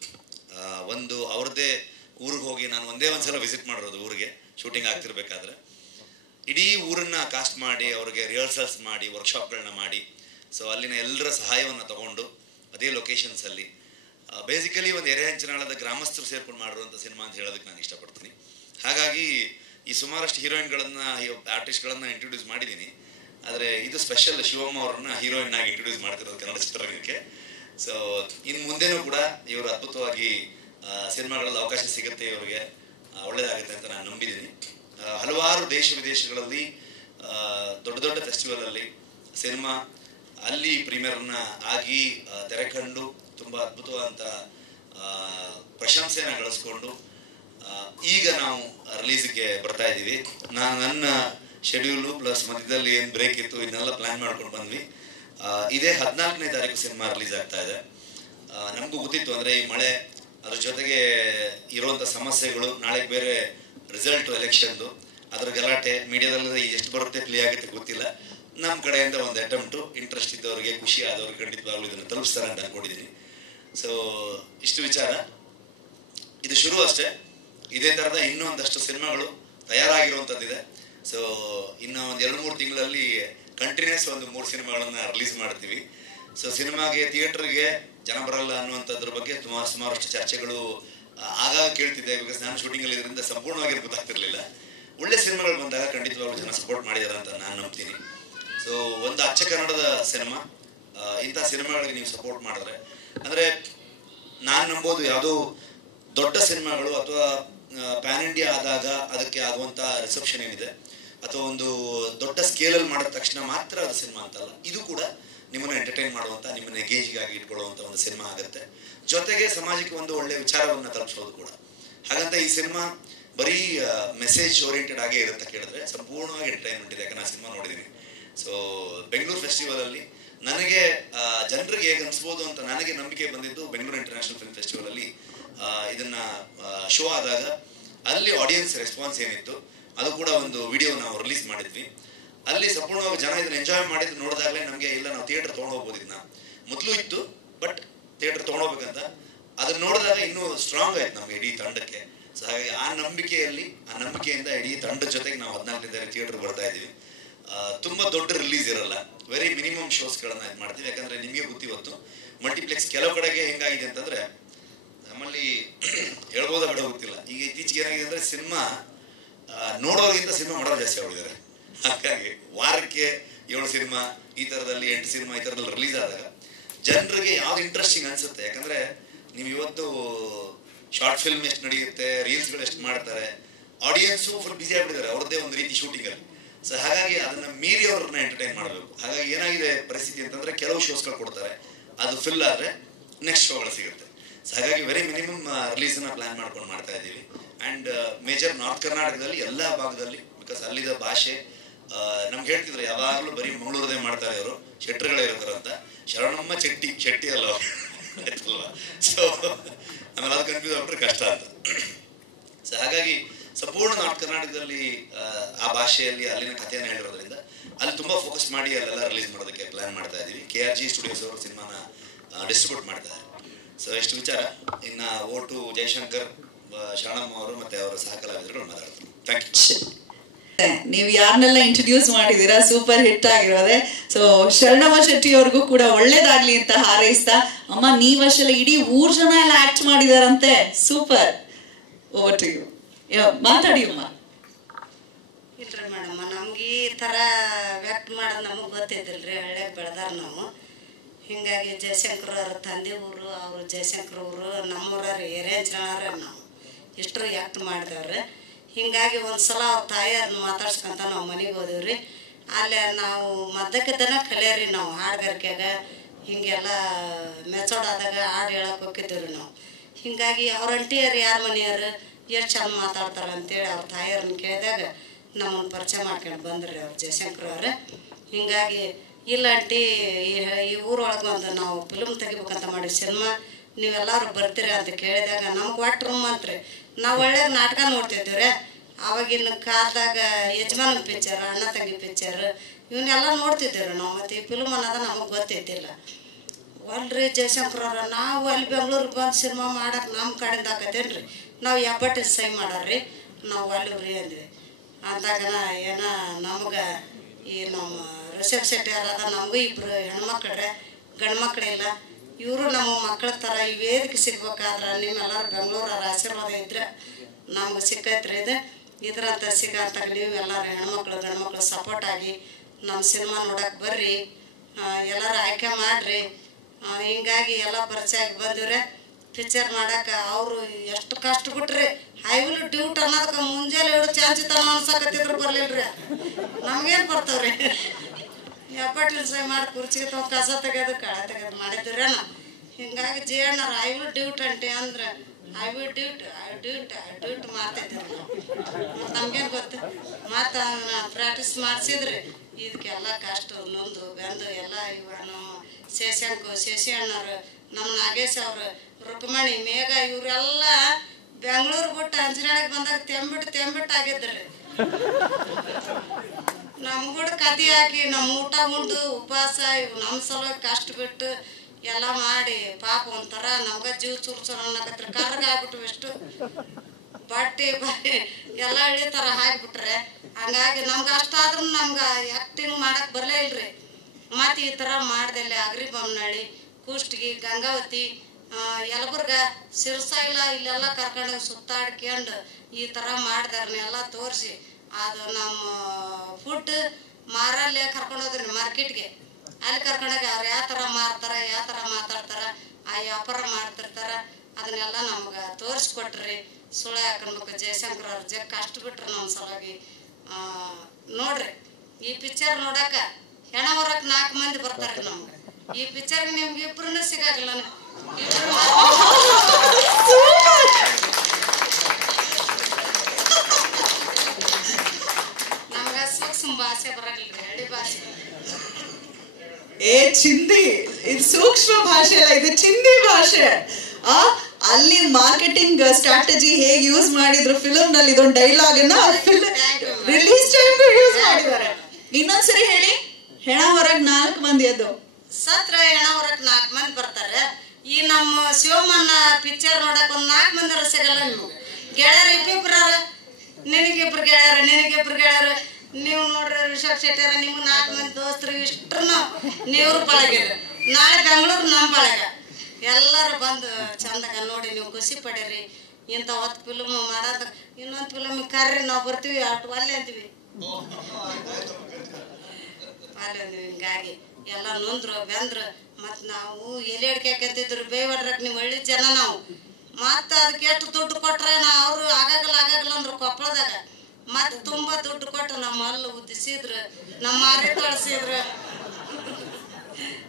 ಒಂದು ಅವ್ರದ್ದೇ ಊರಿಗೆ ಹೋಗಿ ನಾನು ಒಂದೇ ಒಂದು ಸಲ ವಿಸಿಟ್ ಮಾಡಿರೋದು ಊರಿಗೆ, ಶೂಟಿಂಗ್ ಆಗ್ತಿರ್ಬೇಕಾದ್ರೆ. ಇಡೀ ಊರನ್ನು ಕಾಸ್ಟ್ ಮಾಡಿ ಅವ್ರಿಗೆ ರಿಹರ್ಸಲ್ಸ್ ಮಾಡಿ ವರ್ಕ್ಶಾಪ್ಗಳನ್ನ ಮಾಡಿ, ಸೊ ಅಲ್ಲಿನ ಎಲ್ಲರ ಸಹಾಯವನ್ನು ತಗೊಂಡು ಅದೇ ಲೊಕೇಶನ್ಸಲ್ಲಿ ಬೇಸಿಕಲಿ ಒಂದು ಎರೆಹಂಚನಾಳದ ಗ್ರಾಮಸ್ಥರು ಸೇರ್ಕೊಂಡು ಮಾಡಿರುವಂಥ ಸಿನಿಮಾ ಅಂತ ಹೇಳೋದಕ್ಕೆ ನಾನು ಇಷ್ಟಪಡ್ತೀನಿ. ಹಾಗಾಗಿ ಈ ಸುಮಾರಷ್ಟು ಹೀರೋಯಿನ್ಗಳನ್ನು, ಆರ್ಟಿಸ್ಟ್ಗಳನ್ನು ಇಂಟ್ರೊಡ್ಯೂಸ್ ಮಾಡಿದ್ದೀನಿ. ಆದರೆ ಇದು ಸ್ಪೆಷಲ್, ಶಿವಮ್ಮ ಅವ್ರನ್ನ ಹೀರೋಯಿನ್ ಆಗಿ ಇಂಟ್ರೊಡ್ಯೂಸ್ ಮಾಡ್ತಿರೋದು ಕನ್ನಡ ಚಿತ್ರರಂಗಕ್ಕೆ. ಸೊ ಇನ್ನು ಮುಂದೆನೂ ಕೂಡ ಇವರು ಅದ್ಭುತವಾಗಿ ಸಿನಿಮಾಗಳಲ್ಲಿ ಅವಕಾಶ ಸಿಗುತ್ತೆ, ಇವರಿಗೆ ಒಳ್ಳೆಯದಾಗುತ್ತೆ ಅಂತ ನಾನು ನಂಬಿದ್ದೀನಿ. ಹಲವಾರು ದೇಶ ವಿದೇಶಗಳಲ್ಲಿ ದೊಡ್ಡ ದೊಡ್ಡ ಫೆಸ್ಟಿವಲಲ್ಲಿ ಸಿನಿಮಾ ಅಲ್ಲಿ ಪ್ರೀಮಿಯರ್ನ ಆಗಿ ತೆರೆ ಕಂಡು ತುಂಬ ಅದ್ಭುತವಾದಂಥ ಪ್ರಶಂಸೆಯನ್ನು ಗಳಿಸ್ಕೊಂಡು ಈಗ ನಾವು ರಿಲೀಸ್ಗೆ ಬರ್ತಾ ಇದ್ದೀವಿ. ನನ್ನ ಶೆಡ್ಯೂಲು ಪ್ಲಸ್ ಮಧ್ಯದಲ್ಲಿ ಏನು ಬ್ರೇಕ್ ಇತ್ತು ಇದನ್ನೆಲ್ಲ ಪ್ಲ್ಯಾನ್ ಮಾಡ್ಕೊಂಡು ಬಂದ್ವಿ. ಇದೇ 14ನೇ ತಾರೀಕು ಸಿನಿಮಾ ರಿಲೀಸ್ ಆಗ್ತಾ ಇದೆ. ನಮಗೂ ಗೊತ್ತಿತ್ತು, ಅಂದರೆ ಈ ಮಳೆ ಅದ್ರ ಜೊತೆಗೆ ಇರುವಂಥ ಸಮಸ್ಯೆಗಳು, ನಾಳೆಗೆ ಬೇರೆ ರಿಸಲ್ಟು ಎಲೆಕ್ಷನ್ದು, ಅದರ ಗಲಾಟೆ, ಮೀಡಿಯಾದಲ್ಲಿ ಎಷ್ಟು ಬರುತ್ತೆ ಪ್ಲೇ ಆಗುತ್ತೆ ಗೊತ್ತಿಲ್ಲ. ನಮ್ಮ ಕಡೆಯಿಂದ ಒಂದು ಅಟೆಂಪ್ಟು, ಇಂಟ್ರೆಸ್ಟ್ ಇದ್ದವ್ರಿಗೆ, ಖುಷಿ ಆದವ್ರಿಗೆ ಖಂಡಿತವಾಗ್ಲೂ ಇದನ್ನು ತಲುಪಿಸ್ತಾರೆ ಅಂತ ಅನ್ಕೊಂಡಿದ್ದೀನಿ. ಸೊ ಇಷ್ಟು ವಿಚಾರ. ಇದು ಶುರು ಅಷ್ಟೇ. ಇದೇ ಥರದ ಇನ್ನೂ ಒಂದಷ್ಟು ಸಿನಿಮಾಗಳು ತಯಾರಾಗಿರುವಂಥದ್ದಿದೆ. ಸೊ ಇನ್ನು ಒಂದು 2-3 ತಿಂಗಳಲ್ಲಿ ಕಂಟಿನ್ಯೂಸ್ ಒಂದು 3 ಸಿನಿಮಾಗಳನ್ನು ರಿಲೀಸ್ ಮಾಡ್ತೀವಿ. ಸೊ ಸಿನಿಮಾಗೆ, ಥಿಯೇಟರ್ಗೆ ಜನ ಬರಲ್ಲ ಅನ್ನುವಂಥದ್ರ ಬಗ್ಗೆ ಸುಮಾರಷ್ಟು ಚರ್ಚೆಗಳು ಆಗಾಗ ಕೇಳ್ತಿದ್ದೆ. ಬಿಕಾಸ್ ನಾನು ಶೂಟಿಂಗಲ್ಲಿ ಇದರಿಂದ ಸಂಪೂರ್ಣವಾಗಿ ಗೊತ್ತಾಗ್ತಿರ್ಲಿಲ್ಲ. ಒಳ್ಳೆ ಸಿನಿಮಾಗಳು ಬಂದಾಗ ಖಂಡಿತವಾಗ್ಲೂ ಜನ ಸಪೋರ್ಟ್ ಮಾಡಿದ್ದಾರೆ ಅಂತ ನಾನು ನಂಬ್ತೀನಿ. ಸೊ ಒಂದು ಅಚ್ಚ ಕನ್ನಡದ ಸಿನಿಮಾ, ಇಂಥ ಸಿನಿಮಾಗಳಿಗೆ ನೀವು ಸಪೋರ್ಟ್ ಮಾಡಿದ್ರೆ, ಅಂದರೆ ನಾನು ನಂಬೋದು ಯಾವುದೋ ದೊಡ್ಡ ಸಿನಿಮಾಗಳು ಅಥವಾ ಪ್ಯಾನ್ ಇಂಡಿಯಾ ಆದಾಗ ಅದಕ್ಕೆ ಆಗುವಂಥ ರಿಸೆಪ್ಷನ್ ಏನಿದೆ, ಅಥವಾ ಒಂದು ದೊಡ್ಡ ಸ್ಕೇಲಲ್ಲಿ ಮಾಡಿದ ತಕ್ಷಣ ಮಾತ್ರ ಅದು ಸಿನಿಮಾ ಅಂತಲ್ಲ. ಇದು ಕೂಡ ನಿಮ್ಮನ್ನು ಎಂಟರ್ಟೈನ್ ಮಾಡುವಂಥ, ನಿಮ್ಮನ್ನು ಎಂಗೇಜಿಗಾಗಿ ಇಟ್ಕೊಳ್ಳುವಂಥ ಒಂದು ಸಿನಿಮಾ ಆಗುತ್ತೆ. ಜೊತೆಗೆ ಸಮಾಜಕ್ಕೆ ಒಂದು ಒಳ್ಳೆಯ ವಿಚಾರವನ್ನು ತಲುಪಿಸೋದು ಕೂಡ. ಹಾಗಂತ ಈ ಸಿನಿಮಾ ಬರೀ ಮೆಸೇಜ್ ಓರಿಯೆಂಟೆಡ್ ಆಗೇ ಇರುತ್ತೆ ಕೇಳಿದ್ರೆ, ಸಂಪೂರ್ಣವಾಗಿ ಎಂಟರ್ಟೈನ್ಮೆಂಟ್ ಇದೆ. ಯಾಕಂದ್ರೆ ನಾನು ಸಿನಿಮಾ ನೋಡಿದ್ದೀನಿ. ಸೊ ಬೆಂಗಳೂರು ಫೆಸ್ಟಿವಲಲ್ಲಿ ನನಗೆ ಜನರಿಗೆ ಹೇಗೆ ಅನಿಸ್ಬೋದು ಅಂತ ನನಗೆ ನಂಬಿಕೆ ಬಂದಿದ್ದು ಬೆಂಗಳೂರು ಇಂಟರ್ನ್ಯಾಷನಲ್ ಫಿಲ್ಮ್ ಫೆಸ್ಟಿವಲಲ್ಲಿ ಇದನ್ನು ಶೋ ಆದಾಗ ಅಲ್ಲಿ ಆಡಿಯನ್ಸ್ ರೆಸ್ಪಾನ್ಸ್ ಏನಿತ್ತು, ಅದು ಕೂಡ ಒಂದು ವಿಡಿಯೋ ನಾವು ರಿಲೀಸ್ ಮಾಡಿದ್ವಿ. ಅಲ್ಲಿ ಸಂಪೂರ್ಣವಾಗಿ ಜನ ಇದನ್ನು ಎಂಜಾಯ್ ಮಾಡಿದ್ದು ನೋಡಿದಾಗಲೇ ನಮಗೆ, ಇಲ್ಲ ನಾವು ಥಿಯೇಟರ್ ತೊಗೊಂಡೋಗ್ಬೋದು, ಇದನ್ನ ಮೊದಲು ಇತ್ತು ಬಟ್ ಥಿಯೇಟರ್ ತೊಗೊಂಡೋಗ್ಬೇಕಂತ. ಅದನ್ನು ನೋಡಿದಾಗ ಇನ್ನೂ ಸ್ಟ್ರಾಂಗ್ ಆಯ್ತು ನಮಗೆ ಇಡೀ ತಂಡಕ್ಕೆ. ಸೊ ಹಾಗಾಗಿ ಆ ನಂಬಿಕೆಯಿಂದ ಇಡೀ ತಂಡದ ಜೊತೆಗೆ ನಾವು 14ನೇ ತಾರೀಕು ಥಿಯೇಟರ್ ಬರ್ತಾ ಇದ್ದೀವಿ. ತುಂಬ ದೊಡ್ಡ ರಿಲೀಸ್ ಇರಲ್ಲ, ವೆರಿ ಮಿನಿಮಮ್ ಶೋಸ್ಗಳನ್ನ ಇದು ಮಾಡ್ತೀವಿ. ಯಾಕಂದರೆ ನಿಮಗೆ ಗೊತ್ತಿವತ್ತು ಮಲ್ಟಿಪ್ಲೆಕ್ಸ್ ಕೆಲವು ಕಡೆಗೆ ಹೆಂಗಾಗಿದೆ ಅಂತಂದರೆ, ನಮ್ಮಲ್ಲಿ ಹೇಳ್ಬೋದ ಬೇಡ ಗೊತ್ತಿಲ್ಲ, ಈಗ ಇತ್ತೀಚೆಗೆ ಏನಾಗಿದೆ ಅಂದರೆ ಸಿನಿಮಾ ನೋಡೋರಿಗಿಂತ ಸಿನಿಮಾ ಮಾಡೋರು ಜಾಸ್ತಿ ಆಗಿದ್ದಾರೆ. ಹಾಗಾಗಿ ವಾರಕ್ಕೆ 7 ಸಿನಿಮಾ, ಈ ಥರದಲ್ಲಿ 8 ಸಿನಿಮಾ ಈ ಥರದಲ್ಲಿ ರಿಲೀಸ್ ಆದಾಗ ಜನರಿಗೆ ಯಾವ್ದು ಇಂಟ್ರೆಸ್ಟಿಂಗ್ ಅನಿಸುತ್ತೆ. ಯಾಕಂದರೆ ನೀವು ಇವತ್ತು ಶಾರ್ಟ್ ಫಿಲ್ಮ್ ಎಷ್ಟು ನಡೆಯುತ್ತೆ, ರೀಲ್ಸ್ಗಳು ಎಷ್ಟು ಮಾಡ್ತಾರೆ, ಆಡಿಯನ್ಸು ಫುಲ್ ಬ್ಯುಸಿ ಆಗಿಬಿಟ್ಟಿದ್ದಾರೆ ಅವ್ರದ್ದೇ ಒಂದು ರೀತಿ ಶೂಟಿಂಗಲ್ಲಿ. ಸೊ ಹಾಗಾಗಿ ಅದನ್ನು ಮೀರಿ ಅವ್ರನ್ನ ಎಂಟರ್ಟೈನ್ ಮಾಡಬೇಕು. ಹಾಗಾಗಿ ಏನಾಗಿದೆ ಪರಿಸ್ಥಿತಿ ಅಂತಂದರೆ, ಕೆಲವು ಶೋಸ್ಗಳು ಕೊಡ್ತಾರೆ, ಅದು ಫಿಲ್ ಆದರೆ ನೆಕ್ಸ್ಟ್ ಶೋಗಳು ಸಿಗುತ್ತೆ. ಸೊ ಹಾಗಾಗಿ ವೆರಿ ಮಿನಿಮಮ್ ರಿಲೀಸನ್ನ ಪ್ಲ್ಯಾನ್ ಮಾಡ್ಕೊಂಡು ಮಾಡ್ತಾ ಇದ್ದೀವಿ. ಆ್ಯಂಡ್ ಮೇಜರ್ ನಾರ್ತ್ ಕರ್ನಾಟಕದಲ್ಲಿ ಎಲ್ಲ ಭಾಗದಲ್ಲಿ, ಬಿಕಾಸ್ ಅಲ್ಲಿದ್ದ ಭಾಷೆ ನಮ್ಗೆ ಹೇಳ್ತಿದ್ರು ಯಾವಾಗಲೂ ಬರೀ ಮಂಗಳೂರದೇ ಮಾಡ್ತಾರೆ ಅವರು, ಶೆಟ್ರುಗಳೇ ಇರ್ತಾರೆ ಅಂತ. ಶರಣಮ್ಮ ಶೆಟ್ಟಿ ಅಲ್ಲ ಆಯ್ತಲ್ವ. ಸೊ ಆಮೇಲೆ ಅದು ಕನ್ಫ್ಯೂಸ್ ಆಗ್ಬಿಟ್ರೆ ಕಷ್ಟ ಅಂತ. ಸೊ ಹಾಗಾಗಿ ಸಂಪೂರ್ಣ ನಾರ್ತ್ ಕರ್ನಾಟಕದಲ್ಲಿ ಆ ಭಾಷೆಯಲ್ಲಿ ಅಲ್ಲಿನ ಕಥೆಯನ್ನು ಹೇಳಿರೋದ್ರಿಂದ ಅಲ್ಲಿ ತುಂಬ ಫೋಕಸ್ ಮಾಡಿ ಅಲ್ಲೆಲ್ಲ ರಿಲೀಸ್ ಮಾಡೋದಕ್ಕೆ ಪ್ಲ್ಯಾನ್ ಮಾಡ್ತಾ ಇದ್ದೀವಿ. KRG ಸ್ಟುಡಿಯೋಸ್ ಅವರು ಸಿನಿಮಾನ ಡಿಸ್ಟ್ರಿಬ್ಯೂಟ್ ಮಾಡ್ತಾರೆ. ಸೊ ಎಷ್ಟು ವಿಚಾರ. ಇನ್ನು ಓಟು ಜಯಶಂಕರ್, ಶರಣಮ್ಮ ಅವರು ಮತ್ತು ಅವರ ಸಹ ಕಲಾವಿದರುಗಳು ಮಾತಾಡ್ತಾರೆ. Thank you. ನೀವು ಯಾರನ್ನೆಲ್ಲ ಇಂಟ್ರೊಡ್ಯೂಸ್ ಮಾಡಿದೀರಾ, ಸೂಪರ್ ಹಿಟ್ ಆಗಿರೋದೆ. ಸೊ ಶರಣಮ್ಮ ಶೆಟ್ಟಿ ಅವ್ರಿಗೂ ಕೂಡ ಒಳ್ಳೇದಾಗ್ಲಿ ಅಂತ ಹಾರೈಸ್ತಾ, ಅಮ್ಮ ನೀವಷ್ಟೆಲ್ಲ ಇಡೀ 3 ಜನ ಎಲ್ಲ ಆಕ್ಟ್ ಮಾಡಿದಾರಂತೆ, ಸೂಪರ್. Over to you. ಮಾತಾಡಿ ಅಮ್ಮ. ಇಲ್ರಿ ಮೇಡಮ್, ನಮ್ಗೆ ಈ ಥರ ವ್ಯಕ್ತ ಮಾಡೋದು ನಮಗೆ ಗೊತ್ತಿದ್ದಿಲ್ಲ ರೀ. ಹಳ್ಳಿಯಾಗ ಬೆಳೆದಾರ ನಾವು. ಹೀಗಾಗಿ ಜಯಶಂಕರ್ ಅವ್ರ ತಂದೆ ಊರು, ಅವರು ಜಯಶಂಕರ್ ಊರು ನಮ್ಮೂರವ್ರು ಎರೇಂಜ್ನವ್ರ ನಾವು ಇಷ್ಟರು ಆ್ಯಕ್ಟ್ ಮಾಡಿದವ್ರಿ. ಹೀಗಾಗಿ ಒಂದು ಸಲ ಅವ್ರ ತಾಯಿಯವ್ರನ್ನ ಮಾತಾಡ್ಸ್ಕೊಂತ ನಾವು ಮನೆಗೆ ಹೋದಿವ್ರಿ. ಅಲ್ಲೇ ನಾವು ಮದ್ದಕ್ಕಿದ್ದನ ಕಲಿಯರಿ ನಾವು ಹಾಡುಗಾರಿಕೆಯಾಗ ಹೀಗೆಲ್ಲ ಮೆಚೋಡಾದಾಗ ಹಾಡು ಹೇಳಕ್ಕೆ ಹೋಗಿದ್ದೀವಿ ನಾವು. ಹೀಗಾಗಿ ಅವ್ರ ಅಂಟಿಯರು ಯಾರ ಮನೆಯವರು ಎಷ್ಟು ಚಂದ ಮಾತಾಡ್ತಾರೆ ಅಂತೇಳಿ ಅವ್ರ ತಾಯಿಯವ್ರನ್ನ ಕೇಳಿದಾಗ ನಮ್ಮನ್ನು ಪರಿಚಯ ಮಾಡ್ಕೊಂಡು ಬಂದ್ರಿ ಅವ್ರು ಜಯಶಂಕರ್ ಅವ್ರು. ಹೀಗಾಗಿ ಇಲ್ಲ ಆಂಟಿ ಈ ಊರೊಳಗೆ ಒಂದು ನಾವು ಫಿಲ್ಮ್ ತೆಗಿಬೇಕಂತ ಮಾಡಿ ಸಿನಿಮಾ, ನೀವೆಲ್ಲರೂ ಬರ್ತೀರಿ ಅಂತ ಕೇಳಿದಾಗ ನಮ್ಗೆ ಒಟ್ಟು ರೂಮ್ ಅಂತ್ರಿ. ನಾವು ಒಳ್ಳೆ ನಾಟಕ ನೋಡ್ತಿದ್ದೀವಿ ರೀ. ಆವಾಗಿನ ಕಾಲದಾಗ ಯಜಮಾನ ಪಿಕ್ಚರ್, ಅಣ್ಣ ತಂಗಿ ಪಿಕ್ಚರ್ ಇವನ್ನೆಲ್ಲ ನೋಡ್ತಿದ್ದೀವಿ ನಾವು. ಮತ್ತು ಈ ಫಿಲ್ಮ್ ಅನ್ನೋದು ನಮಗೆ ಗೊತ್ತಿದ್ದಿಲ್ಲ. ಅಲ್ರಿ ಜಯಶಂಕರ್ ಅವ್ರ ನಾವು ಅಲ್ಲಿ ಬೆಂಗ್ಳೂರಿಗೆ ಬಂದು ಸಿನಿಮಾ ಮಾಡಕ್ಕೆ ನಮ್ಮ ಕಡೆಯಿಂದ ಆಕತ್ತೇನು ರೀ, ನಾವು ಯಾಬಟ್ಟಿ ಸೈ ಮಾಡಾರ್ರಿ, ನಾವು ಅಲ್ಲಿವ್ರಿ ಅಂದ್ವಿ. ಅಂದಾಗ ಏನೋ ನಮ್ಗೆ ಈ ನಮ್ಮ ರಿಷಬ್ ಶೆಟ್ಟಿ ಅದ ನಮಗೂ ಇಬ್ಬರು ಹೆಣ್ಮಕ್ಳ್ರೆ, ಗಂಡು ಮಕ್ಕಳಿಲ್ಲ. ಇವರು ನಮ್ಮ ಮಕ್ಕಳ ಥರ ಈ ವೇದಿಕೆ ಸಿಗ್ಬೇಕಾದ್ರೆ ನಿಮ್ಮೆಲ್ಲರೂ ಬೆಂಗಳೂರವ್ರ ಆಶೀರ್ವಾದ ಇದ್ರೆ ನಮ್ಗೆ ಸಿಕ್ಕೈತ್ರಿ. ಇದ್ರಂತ ಸಿಗಂತಾಗ ನೀವು ಎಲ್ಲರೂ ಹೆಣ್ಮಕ್ಳು ಗಂಡು ಮಕ್ಕಳು ಸಪೋರ್ಟ್ ಆಗಿ ನಮ್ಮ ಸಿನಿಮಾ ನೋಡಕ್ಕೆ ಬರ್ರಿ, ಎಲ್ಲರೂ ಆಯ್ಕೆ ಮಾಡಿರಿ. ಹಿಂಗಾಗಿ ಎಲ್ಲ ಪರಿಚಯ ಆಗಿ ಬಂದಿವ್ರೆ ಪಿಕ್ಚರ್ ಮಾಡಕ್ಕೆ. ಅವರು ಎಷ್ಟು ಕಷ್ಟ ಬಿಟ್ರಿ. ಹೈವಿಲ್ ಡ್ಯೂಟ್ ಅನ್ನೋದಕ್ಕೆ ಮುಂಜಾನೆ ಹೇಳು ಚಾಂಚಿತನ ಅನ್ಸಕತ್ತಿದ್ರು ಬರ್ಲಿಲ್ರಿ. ನಮ್ಗೇನು ಬರ್ತಾವ್ರಿ, ಎಪ್ಪಟ್ಟಿನ ಸೈ ಮಾಡಿ ಕುರ್ಚಿಗೆ ತಗೋ ಕಸ ತೆಗೆದು ಕಳೆ ತೆಗೆದು ಮಾಡಿದ್ರೇನ. ಹಿಂಗಾಗಿ ಜೀವಣ್ಣರು ಹೈವಿಲ್ ಡ್ಯೂಟ್ ಅಂಟಿ ಅಂದ್ರೆ ಹೈವಿಲ್ ಡ್ಯೂಟ್ ಮಾಡ್ತಿದ್ರು ನಾವು. ಮತ್ತು ನಮ್ಗೇನು ಗೊತ್ತು. ಮತ್ತು ಪ್ರಾಕ್ಟೀಸ್ ಮಾಡಿಸಿದ್ರಿ. ಇದಕ್ಕೆಲ್ಲ ಕಷ್ಟ ನೊಂದು ಬೆಂದು ಎಲ್ಲ ಇವ ನಮ್ಮ ಶಶಿ ಅಣ್ಣವ್ರು, ನಮ್ಮ ನಾಗೇಶ್ ಅವರು, ರುಕ್ಮಣಿ, ಮೇಘ ಇವರೆಲ್ಲ ಬೆಂಗಳೂರು ಬಿಟ್ಟು ಅಂಜನಾಳಿಗೆ ಬಂದಾಗ ತೆಂಬಿಟ್ಟು ಆಗಿದ್ರಿ. ನಮ್ಗೂಡ ಕತೆ ಹಾಕಿ ನಮ್ಮ ಊಟ ಉಂಡು ಉಪವಾಸ ಇವು ನಮ್ಮ ಸಲುವಾಗಿ ಕಷ್ಟ ಬಿಟ್ಟು ಎಲ್ಲ ಮಾಡಿ ಪಾಪ ಒಂಥರ ನಮ್ಗೆ ಜೀವ ಚುರ್ಚುರ್ ಅನ್ನಕತ್ರ ಕರ್ಗ ಆಗ್ಬಿಟ್ಟು ಎಷ್ಟು ಬಟ್ಟೆ ಎಲ್ಲ ಇಳಿ ಥರ ಹಾಕಿಬಿಟ್ರೆ. ಹಂಗಾಗಿ ನಮ್ಗೆ ಅಷ್ಟಾದ್ರೂ ನಮ್ಗೆ ಆ್ಯಕ್ಟಿಂಗ್ ಮಾಡಕ್ಕೆ ಬರಲೇ ಇಲ್ರಿ. ಮತ್ತು ಈ ಥರ ಮಾಡ್ದೆಲ್ಲ ಅಗ್ರಿ ಬೊಮ್ಮನಹಳ್ಳಿ, ಕುಷ್ಟಗಿ, ಗಂಗಾವತಿ, ಯಲಬುರ್ಗ, ಸಿರ್ಸಾಯಿಲ ಇಲ್ಲೆಲ್ಲ ಕರ್ಕೊಂಡು ಸುತ್ತಾಡ್ಕೊಂಡು ಈ ಥರ ಮಾಡಿದಾರನ್ನೆಲ್ಲ ತೋರಿಸಿ ಅದು ನಮ್ಮ ಫುಡ್ ಮಾರಲ್ಲೇ ಕರ್ಕೊಂಡೋದ್ರಿ ಮಾರ್ಕೆಟ್ಗೆ. ಅಲ್ಲಿ ಕರ್ಕೊಂಡೋಗಿ ಅವ್ರು ಯಾವ ಥರ ಮಾರ್ತಾರೆ, ಯಾವ ಥರ ಮಾತಾಡ್ತಾರೆ, ಆ ವ್ಯಾಪಾರ ಮಾಡ್ತಿರ್ತಾರೆ ಅದನ್ನೆಲ್ಲ ನಮ್ಗೆ ತೋರಿಸ್ಕೊಟ್ರಿ. ಸುಳ್ಳು ಹಾಕೊಂಡ್ಬೇಕು ಜಯಶಂಕರ್ ಅವ್ರ ಜಗ್ ಕಷ್ಟ ಬಿಟ್ರು ನಮ್ಮ ಸಲುವಾಗಿ. ನೋಡ್ರಿ ಈ ಪಿಕ್ಚರ್ ನೋಡಕ್ಕೆ ಹೆಣ ಹೊರಕ್ಕೆ 4 ಮಂದಿ ಬರ್ತಾರೆ ನಮ್ಗೆ. ಈ ಪಿಕ್ಚರ್ಗೆ ನಿಮ್ಗೆ ಇಬ್ರು ಸಿಗಾಗಲ್ಲ. ನಮ್ಗೆ ಸೂಕ್ಷ್ಮ ಭಾಷೆ ಬರಲಿಲ್ಲ, ಹಳ್ಳಿ ಭಾಷೆ. ಚಿಂದಿ, ಇದು ಸೂಕ್ಷ್ಮ ಭಾಷೆ ಅಲ್ಲ, ಇದು ಚಿಂದಿ ಭಾಷೆ. ಅಲ್ಲಿ ಮಾರ್ಕೆಟಿಂಗ್ ಸ್ಟ್ರಾಟಜಿ ಹೇಗೆ ಯೂಸ್ ಮಾಡಿದ್ರು ಫಿಲ್ಮ್ ನಲ್ಲಿ, ಇದೊಂದು ಡೈಲಾಗ್ ಅನ್ನ ರಿಲೀಸ್ ಟೈಮ್ ಯೂಸ್ ಮಾಡಿದ್ದಾರೆ. ಇನ್ನೊಂದ್ಸರಿ ಹೇಳಿ. ಹೆಣ ಹೊರಗ್ 4 ಮಂದಿ, ಅದು ಸತ್ರ ಹೆಣ ಹೊರಗ್ 4 ಮಂದಿ ಬರ್ತಾರೆ. ಈ ನಮ್ಮ ಶಿವಮನ್ನ ಪಿಕ್ಚರ್ ನೋಡಕ್ 1 4 ಮಂದಿ ಸಿಗಲ್ಲ. ನಿಮ್ಗೆ ಗೆಳೆಯರು ಇಬ್ಬಿಬ್ರ, ನಿನಗಿಬ್ರು ಗೆಳೆಯರು. ನೀವು ನೋಡ್ರಿ ರಿಷಬ್ ಶೆಟ್ಟಿ ನೀವು 4 ಮಂದಿ ದೋಸ್ತರು ಇಷ್ಟನ್ನು ನೀವ್ರು ಪಳಗಿರಿ. ನಾಳೆ ಬೆಂಗಳೂರು ನಮ್ಮ ಬಳಗ ಎಲ್ಲರೂ ಬಂದು ಚಂದಾಗ ನೋಡಿ ನೀವು ಖುಷಿ ಪಡೀರಿ. ಇಂಥ 10 ಫಿಲ್ಮ್ ಮಾಡೋದು, ಇನ್ನೊಂದು ಫಿಲ್ಮ್ ಕರ್ರಿ ನಾವು ಬರ್ತೀವಿ, ಅಷ್ಟು ಅಲ್ಲೇ ಅಂತೀವಿ ಅಲ್ಲೇ ಅಂತೀವಿ. ಹಿಂಗಾಗಿ ಎಲ್ಲ ನೊಂದ್ರು ಬೆಂದ್ರು. ಮತ್ತು ನಾವು ಎಲೆ ಅಡಿಕೆ ಹಾಕಂತಿದ್ರು ಬೇವಡ್ರಕ್ಕೆ ನೀವು ಹಳ್ಳಿ ಜನ ನಾವು. ಮತ್ತು ಅದಕ್ಕೆ ಎಷ್ಟು ದುಡ್ಡು ಕೊಟ್ರೆ ಅವರು ಆಗಾಗಲ್ಲ ಅಂದ್ರು ಕೊಪ್ಪಳದಾಗ. ಮತ್ತು ತುಂಬ ದುಡ್ಡು ಕೊಟ್ಟು ನಮ್ಮ ಹಲ್ಲು ಉದ್ದಿಸಿದ್ರು, ನಮ್ಮ ಮಾರಿ ತೊಳಸಿದ್ರು,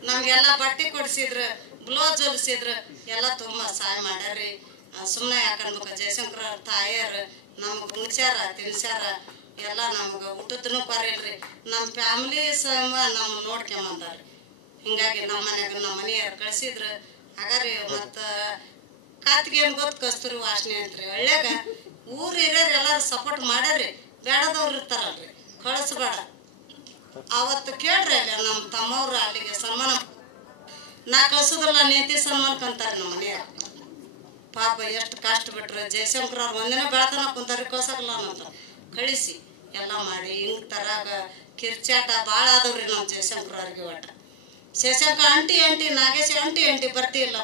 ನಮಗೆಲ್ಲ ಬಟ್ಟೆ ಕೊಡಿಸಿದ್ರು, ಬ್ಲೌಸ್ ಹೊಲಿಸಿದ್ರು, ಎಲ್ಲ ತುಂಬ ಸಹಾಯ ಮಾಡ್ಯಾರಿ. ಸುಮ್ಮನೆ ಯಾಕನ್ಬೇಕು ಜಯಶಂಕರ್ ಅವ್ರ ತಾಯಿಯರು ನಮ್ಗೆ ಉಣ್ಸ್ಯಾರ ತಿನ್ಸ್ಯಾರ. ಎಲ್ಲ ನಮ್ಗೆ ಊಟದೂ ಕೊರಿಲ್ರಿ. ನಮ್ಮ ಫ್ಯಾಮಿಲಿ ಸಮ ನಮ್ಮ ನೋಡ್ಕೊಂಬಂದಾರಿ. ಹಿಂಗಾಗಿ ನಮ್ಮ ಮನೆಯವ್ರು ಕಳಿಸಿದ್ರು. ಹಾಗಾರಿ ಮತ್ತು ಕಾತಿಗೆ ಏನು ಗೊತ್ತು ಕಸ್ತೂರಿ ವಾಸನೆ ಅಂತ್ರಿ. ಹಳ್ಳ್ಯಾಗ ಊರು ಹಿರಿಯರು ಎಲ್ಲರೂ ಸಪೋರ್ಟ್ ಮಾಡ್ಯಾರಿ. ಬೇಡದವ್ರು ಇರ್ತಾರಲ್ರಿ, ಕಳಿಸ್ಬೇಡ. ಅವತ್ತು ಕೇಳ್ರಿ ಅಲ್ಲಿ ನಮ್ಮ ತಮ್ಮವ್ರು ಅಲ್ಲಿಗೆ ಸನ್ಮಾನ ನಾ ಕಳ್ಸೋದಿಲ್ಲ, ನೇತಿ ಸನ್ಮಾನಕ್ಕಂತಾರೆ ನಮ್ಮ ಮನೆಯವ್ರು. ಪಾಪ ಎಷ್ಟು ಕಷ್ಟ ಬಿಟ್ರು. ಜಯಶಂಕರ್ ಅವ್ರು ಒಂದಿನ ಬೆಳತನ ಕುಂತಾರಿ, ಕಳ್ಸಕ್ಕಿಲ್ಲ ಅನ್ನೋಂತ ಕಳಿಸಿ ಎಲ್ಲ ಮಾಡಿ ಹಿಂಗೆ ತರಾಗ ಕಿರ್ಚಾಟ ಭಾಳ ಆದವ್ರಿ ನಮ್ಮ ಜಯಶಂಕರ್ ಅವ್ರಿಗೆ. ಒಟ್ಟ ಶಶಂಕರ್ ಅಂಟಿ ನಾಗೇಶ್ ಅಂಟಿ ಬರ್ತಿಲ್ಲ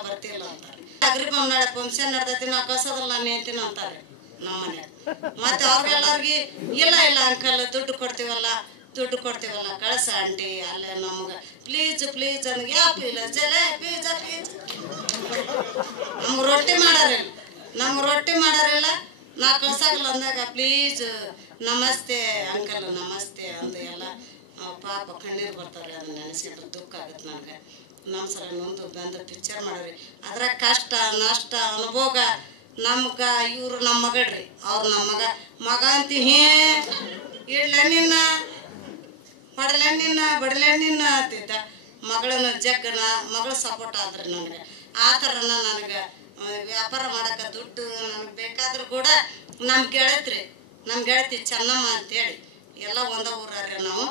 ಅಂತಾರೆ. ಅಗ್ರಿ ಬೊಮ್ಮನಹಳ್ಳಿ ಫಂಕ್ಷನ್ ನಡ್ದೈತಿ, ನಾ ಕಳ್ಸೋದಿಲ್ಲ ನೇತಿನ ಅಂತಾರೆ ನಮ್ಮ ಮನೆ. ಮತ್ತೆ ಅವ್ರಿಗೆಲ್ಲರಿಗೆ ಇಲ್ಲ ಅಂಕಲ್ ದುಡ್ಡು ಕೊಡ್ತೀವಿ ಕೊಡ್ತೀವಲ್ಲ ದುಡ್ಡು ಕೊಡ್ತೀವಲ್ಲ ಕಳ್ಸ ಆಂಟಿ ಅಲ್ಲೇ ನಮ್ಗೆ ಪ್ಲೀಸ್ ಪ್ಲೀಸ್ ಅಂದ್ರೆ ಯಾವ ಇಲ್ಲ ಜಲೆ ಪ್ಲೀಸ್ ಪ್ಲೀಸ್. ನಮ್ಗೆ ರೊಟ್ಟಿ ಮಾಡಾರಿಲ್ಲ ನಾ ಕಳ್ಸಾಕಲ್ಲ ಅಂದಾಗ ಪ್ಲೀಸ್ ನಮಸ್ತೆ ಅಂಕಲ್ ನಮಸ್ತೆ ಅಂತ ಎಲ್ಲ ಪಾಪ ಕಣ್ಣೀರು ಬರ್ತಾರೆ. ಅದನ್ನ ನೆನೆಸಿದ್ರೆ ದುಃಖ ಆಗುತ್ತೆ ನನಗೆ. ನಮ್ಮ ಸಲ ನೊಂದು ಬಂದು ಪಿಕ್ಚರ್ ಮಾಡ್ರಿ ಅದ್ರಾಗ ಕಷ್ಟ ನಷ್ಟ ಅನುಭೋಗ. ನಮ್ಗೆ ಇವರು ನಮ್ಮ ಮಗಳ್ರಿ ಅವ್ರು ನಮ್ಮ ಮಗ ಅಂತಿ ಹೇ ಇಡ್ಲೆಣ್ಣಿನ ಬಡಲೆಣ್ಣಿನ ಅಂತಿದ್ದ. ಮಗಳನ್ನ ಜಗ್ಗನ ಮಗಳ ಸಪೋರ್ಟ್ ಆದ್ರಿ ನನಗೆ. ಆ ಥರನ ನನಗೆ ವ್ಯಾಪಾರ ಮಾಡಕ್ಕೆ ದುಡ್ಡು ನನಗೆ ಬೇಕಾದ್ರೂ ಕೂಡ ನಮ್ಮ ಗೆಳತಿ ಚೆನ್ನಮ್ಮ ಅಂತೇಳಿ ಎಲ್ಲ ಒಂದ ಊರಾರೆ ನಾವು.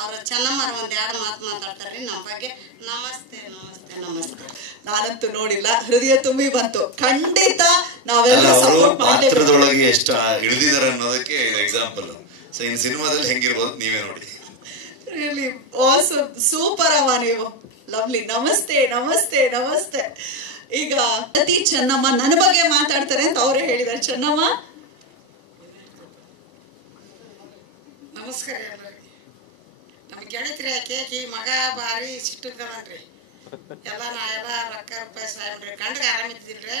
ಅವ್ರು ಚೆನ್ನಮ್ಮರ ಒಂದ್ 2 ಮಾತು ಮಾತಾಡ್ತಾರೆ ನಮ್ಮ ಬಗ್ಗೆ. ನಮಸ್ತೆ ನಮಸ್ತೆ ನಮಸ್ತೆ. ನಾನಂತೂ ನೋಡಿಲ್ಲ, ಹೃದಯ ತುಂಬಿ ಬಂತು. ಖಂಡಿತ ನಾವೆಲ್ಲ ಪಾತ್ರದೊಳಗೆ ಎಷ್ಟು ಇಳಿದಿದ್ದಾರೆ ಅನ್ನೋದಕ್ಕೆ ಎಕ್ಸಾಂಪಲ್. ಸೊ ಇನ್ ಸಿನಿಮಾದಲ್ಲಿ ಹೆಂಗಿರ್ಬೋದು ನೀವೇ ನೋಡಿ. ರಿಯಲಿ ಆಸಮ್, ಸೂಪರ್ ಅಮ್ಮ ನೀವು. ಲವ್ಲಿ. ನಮಸ್ತೆ ನಮಸ್ತೆ ನಮಸ್ತೆ. ಈಗ ಅತಿ ಚೆನ್ನಮ್ಮ ನನ್ನ ಬಗ್ಗೆ ಮಾತಾಡ್ತಾರೆ ಅಂತ ಅವರೇ ಹೇಳಿದ್ದಾರೆ. ಚೆನ್ನಮ್ಮ ನಮಸ್ಕಾರ ಎಲ್ಲರಿಗೆ. ನಮ್ಮ ಗೆಳತಿರಿ ಕೇಕಿ ಮಗ ಭಾರಿ ಸಿಟ್ಟಿರ್ತಾನಲ್ರಿ. ಎಲ್ಲ ನಾ ಎಲ್ಲ ರೊಕ್ಕ ರೂಪಾಯಿ ಸಾಯ್ರಿ ಗಂಡಗೆ ಆರಾಮಿದ್ದಿಲ್ರಿ.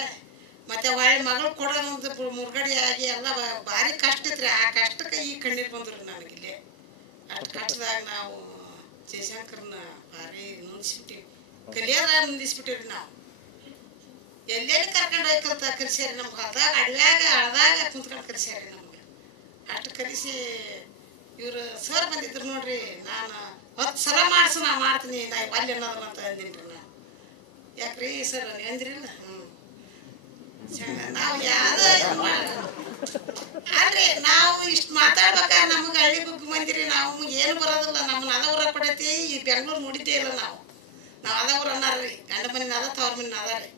ಮತ್ತೆ ಹೊಳ್ಳಿ ಮಗಳು ಕೊಡೋದೊಂದು ಮುರುಗಡೆ ಆಗಿ ಎಲ್ಲ ಭಾರಿ ಕಷ್ಟ ಇತ್ರಿ. ಆ ಕಷ್ಟಕ್ಕೆ ಈ ಕಣ್ಣೀರು ಬಂದ್ರಿ ನನಗಿಲ್ಲಿ. ಅಷ್ಟು ಕಷ್ಟದಾಗ ನಾವು ಜಯಶಂಕರ್ನ ಭಾರಿ ನೊಂದಿಸ್ಬಿಟ್ಟಿವಿ. ಕಲಿಯೋದಾಗ ನೊಂದಿಸ್ಬಿಟ್ಟಿವ್ರಿ ನಾವು. ಎಲ್ಲೆಲ್ಲಿ ಕರ್ಕೊಂಡು ಹೋಯ್ಕಂತ ಕಲಿಸ್ಯಾರಿ ನಮ್ಗೆ. ಹೊಲ್ದಾಗ ಅಳದಾಗ ಕುಂತ್ಕೊಂಡು ಕಲಿಸ್ಯಾರಿ ನಮ್ಗೆ. ಅಷ್ಟು ಕಲಿಸಿ ಇವರು ಸರ್ ಬಂದಿದ್ರು ನೋಡ್ರಿ. ನಾನು 10 ಸಲ ಮಾಡಿಸು ನಾ ಮಾಡ್ತೀನಿ ನಾ ಅಲ್ಲಿ ಅನ್ನೋದು ಅಂತ ಅಂದಿನ್ರಿ ನಾನು. ಯಾಕ್ರಿ ಸರ್ ಅಂದ್ರಿಲ್ಲ. ನಾವು ಯಾವ್ದು ಆದ್ರೆ ನಾವು ಇಷ್ಟು ಮಾತಾಡ್ಬೇಕಾದ್ರೆ ನಮ್ಗೆ ಹಳ್ಳಿ ಬುಗ್ಗು ಮಂದಿರಿ. ನಾವು ಏನು ಬರೋದಿಲ್ಲ. ನಮ್ಮನ್ನ ಅದವ್ರ ಪಡೈತಿ. ಈ ಬೆಂಗ್ಳೂರು ನೋಡಿದ್ದೇ ಇಲ್ಲ ನಾವು ಅದವ್ರು ಅನ್ನಾರ್ರಿ. ಗಂಡ ಮನಿನ ಅದ ತವ್ರ ಮನಿನ ಅದ ರೀ.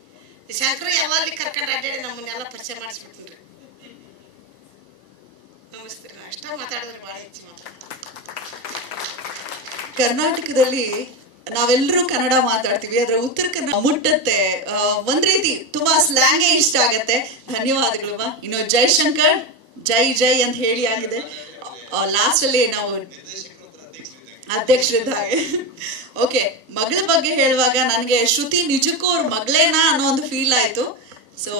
ಈ ಶಂಕರ ಎಲ್ಲ ಅಲ್ಲಿ ಕರ್ಕೊಂಡು ಅಡ್ಡಾಡಿ ನಮ್ಮನ್ನೆಲ್ಲ ಪರಿಚಯ ಮಾಡಿಸ್ಬಿಡ್ತೀನಿ ರೀ. ನಮಸ್ತೆ. ನಾ ಅಷ್ಟ ಮಾತಾಡಿದ್ರೆ ಭಾಳ ಹೆಚ್ಚು ಕರ್ನಾಟಕದಲ್ಲಿ ನಾವೆಲ್ಲರೂ ಕನ್ನಡ ಮಾತಾಡ್ತೀವಿ, ಆದ್ರೆ ಉತ್ತರ ಕನ್ನಡ ಮುಟ್ಟತ್ತೆ. ಒಂದ್ ರೀತಿ ತುಂಬಾ ಸ್ಲ್ಯಾಂಗೇ ಇಷ್ಟ ಆಗತ್ತೆ. ಧನ್ಯವಾದಗಳು. ಇನ್ನು ಜೈಶಂಕರ್ ಜೈ ಜೈ ಅಂತ ಹೇಳಿ ಆಗಿದೆ. ಲಾಸ್ಟ್ ಅಲ್ಲಿ ನಾವು ಅಧ್ಯಕ್ಷರಿದ್ದ ಹಾಗೆ. ಓಕೆ, ಮಗಳ ಬಗ್ಗೆ ಹೇಳುವಾಗ ನನಗೆ ಶ್ರುತಿ ನಿಜಕ್ಕೂ ಅವ್ರ ಮಗಳೇನಾ ಅನ್ನೋ ಒಂದು ಫೀಲ್ ಆಯ್ತು. ಸೊ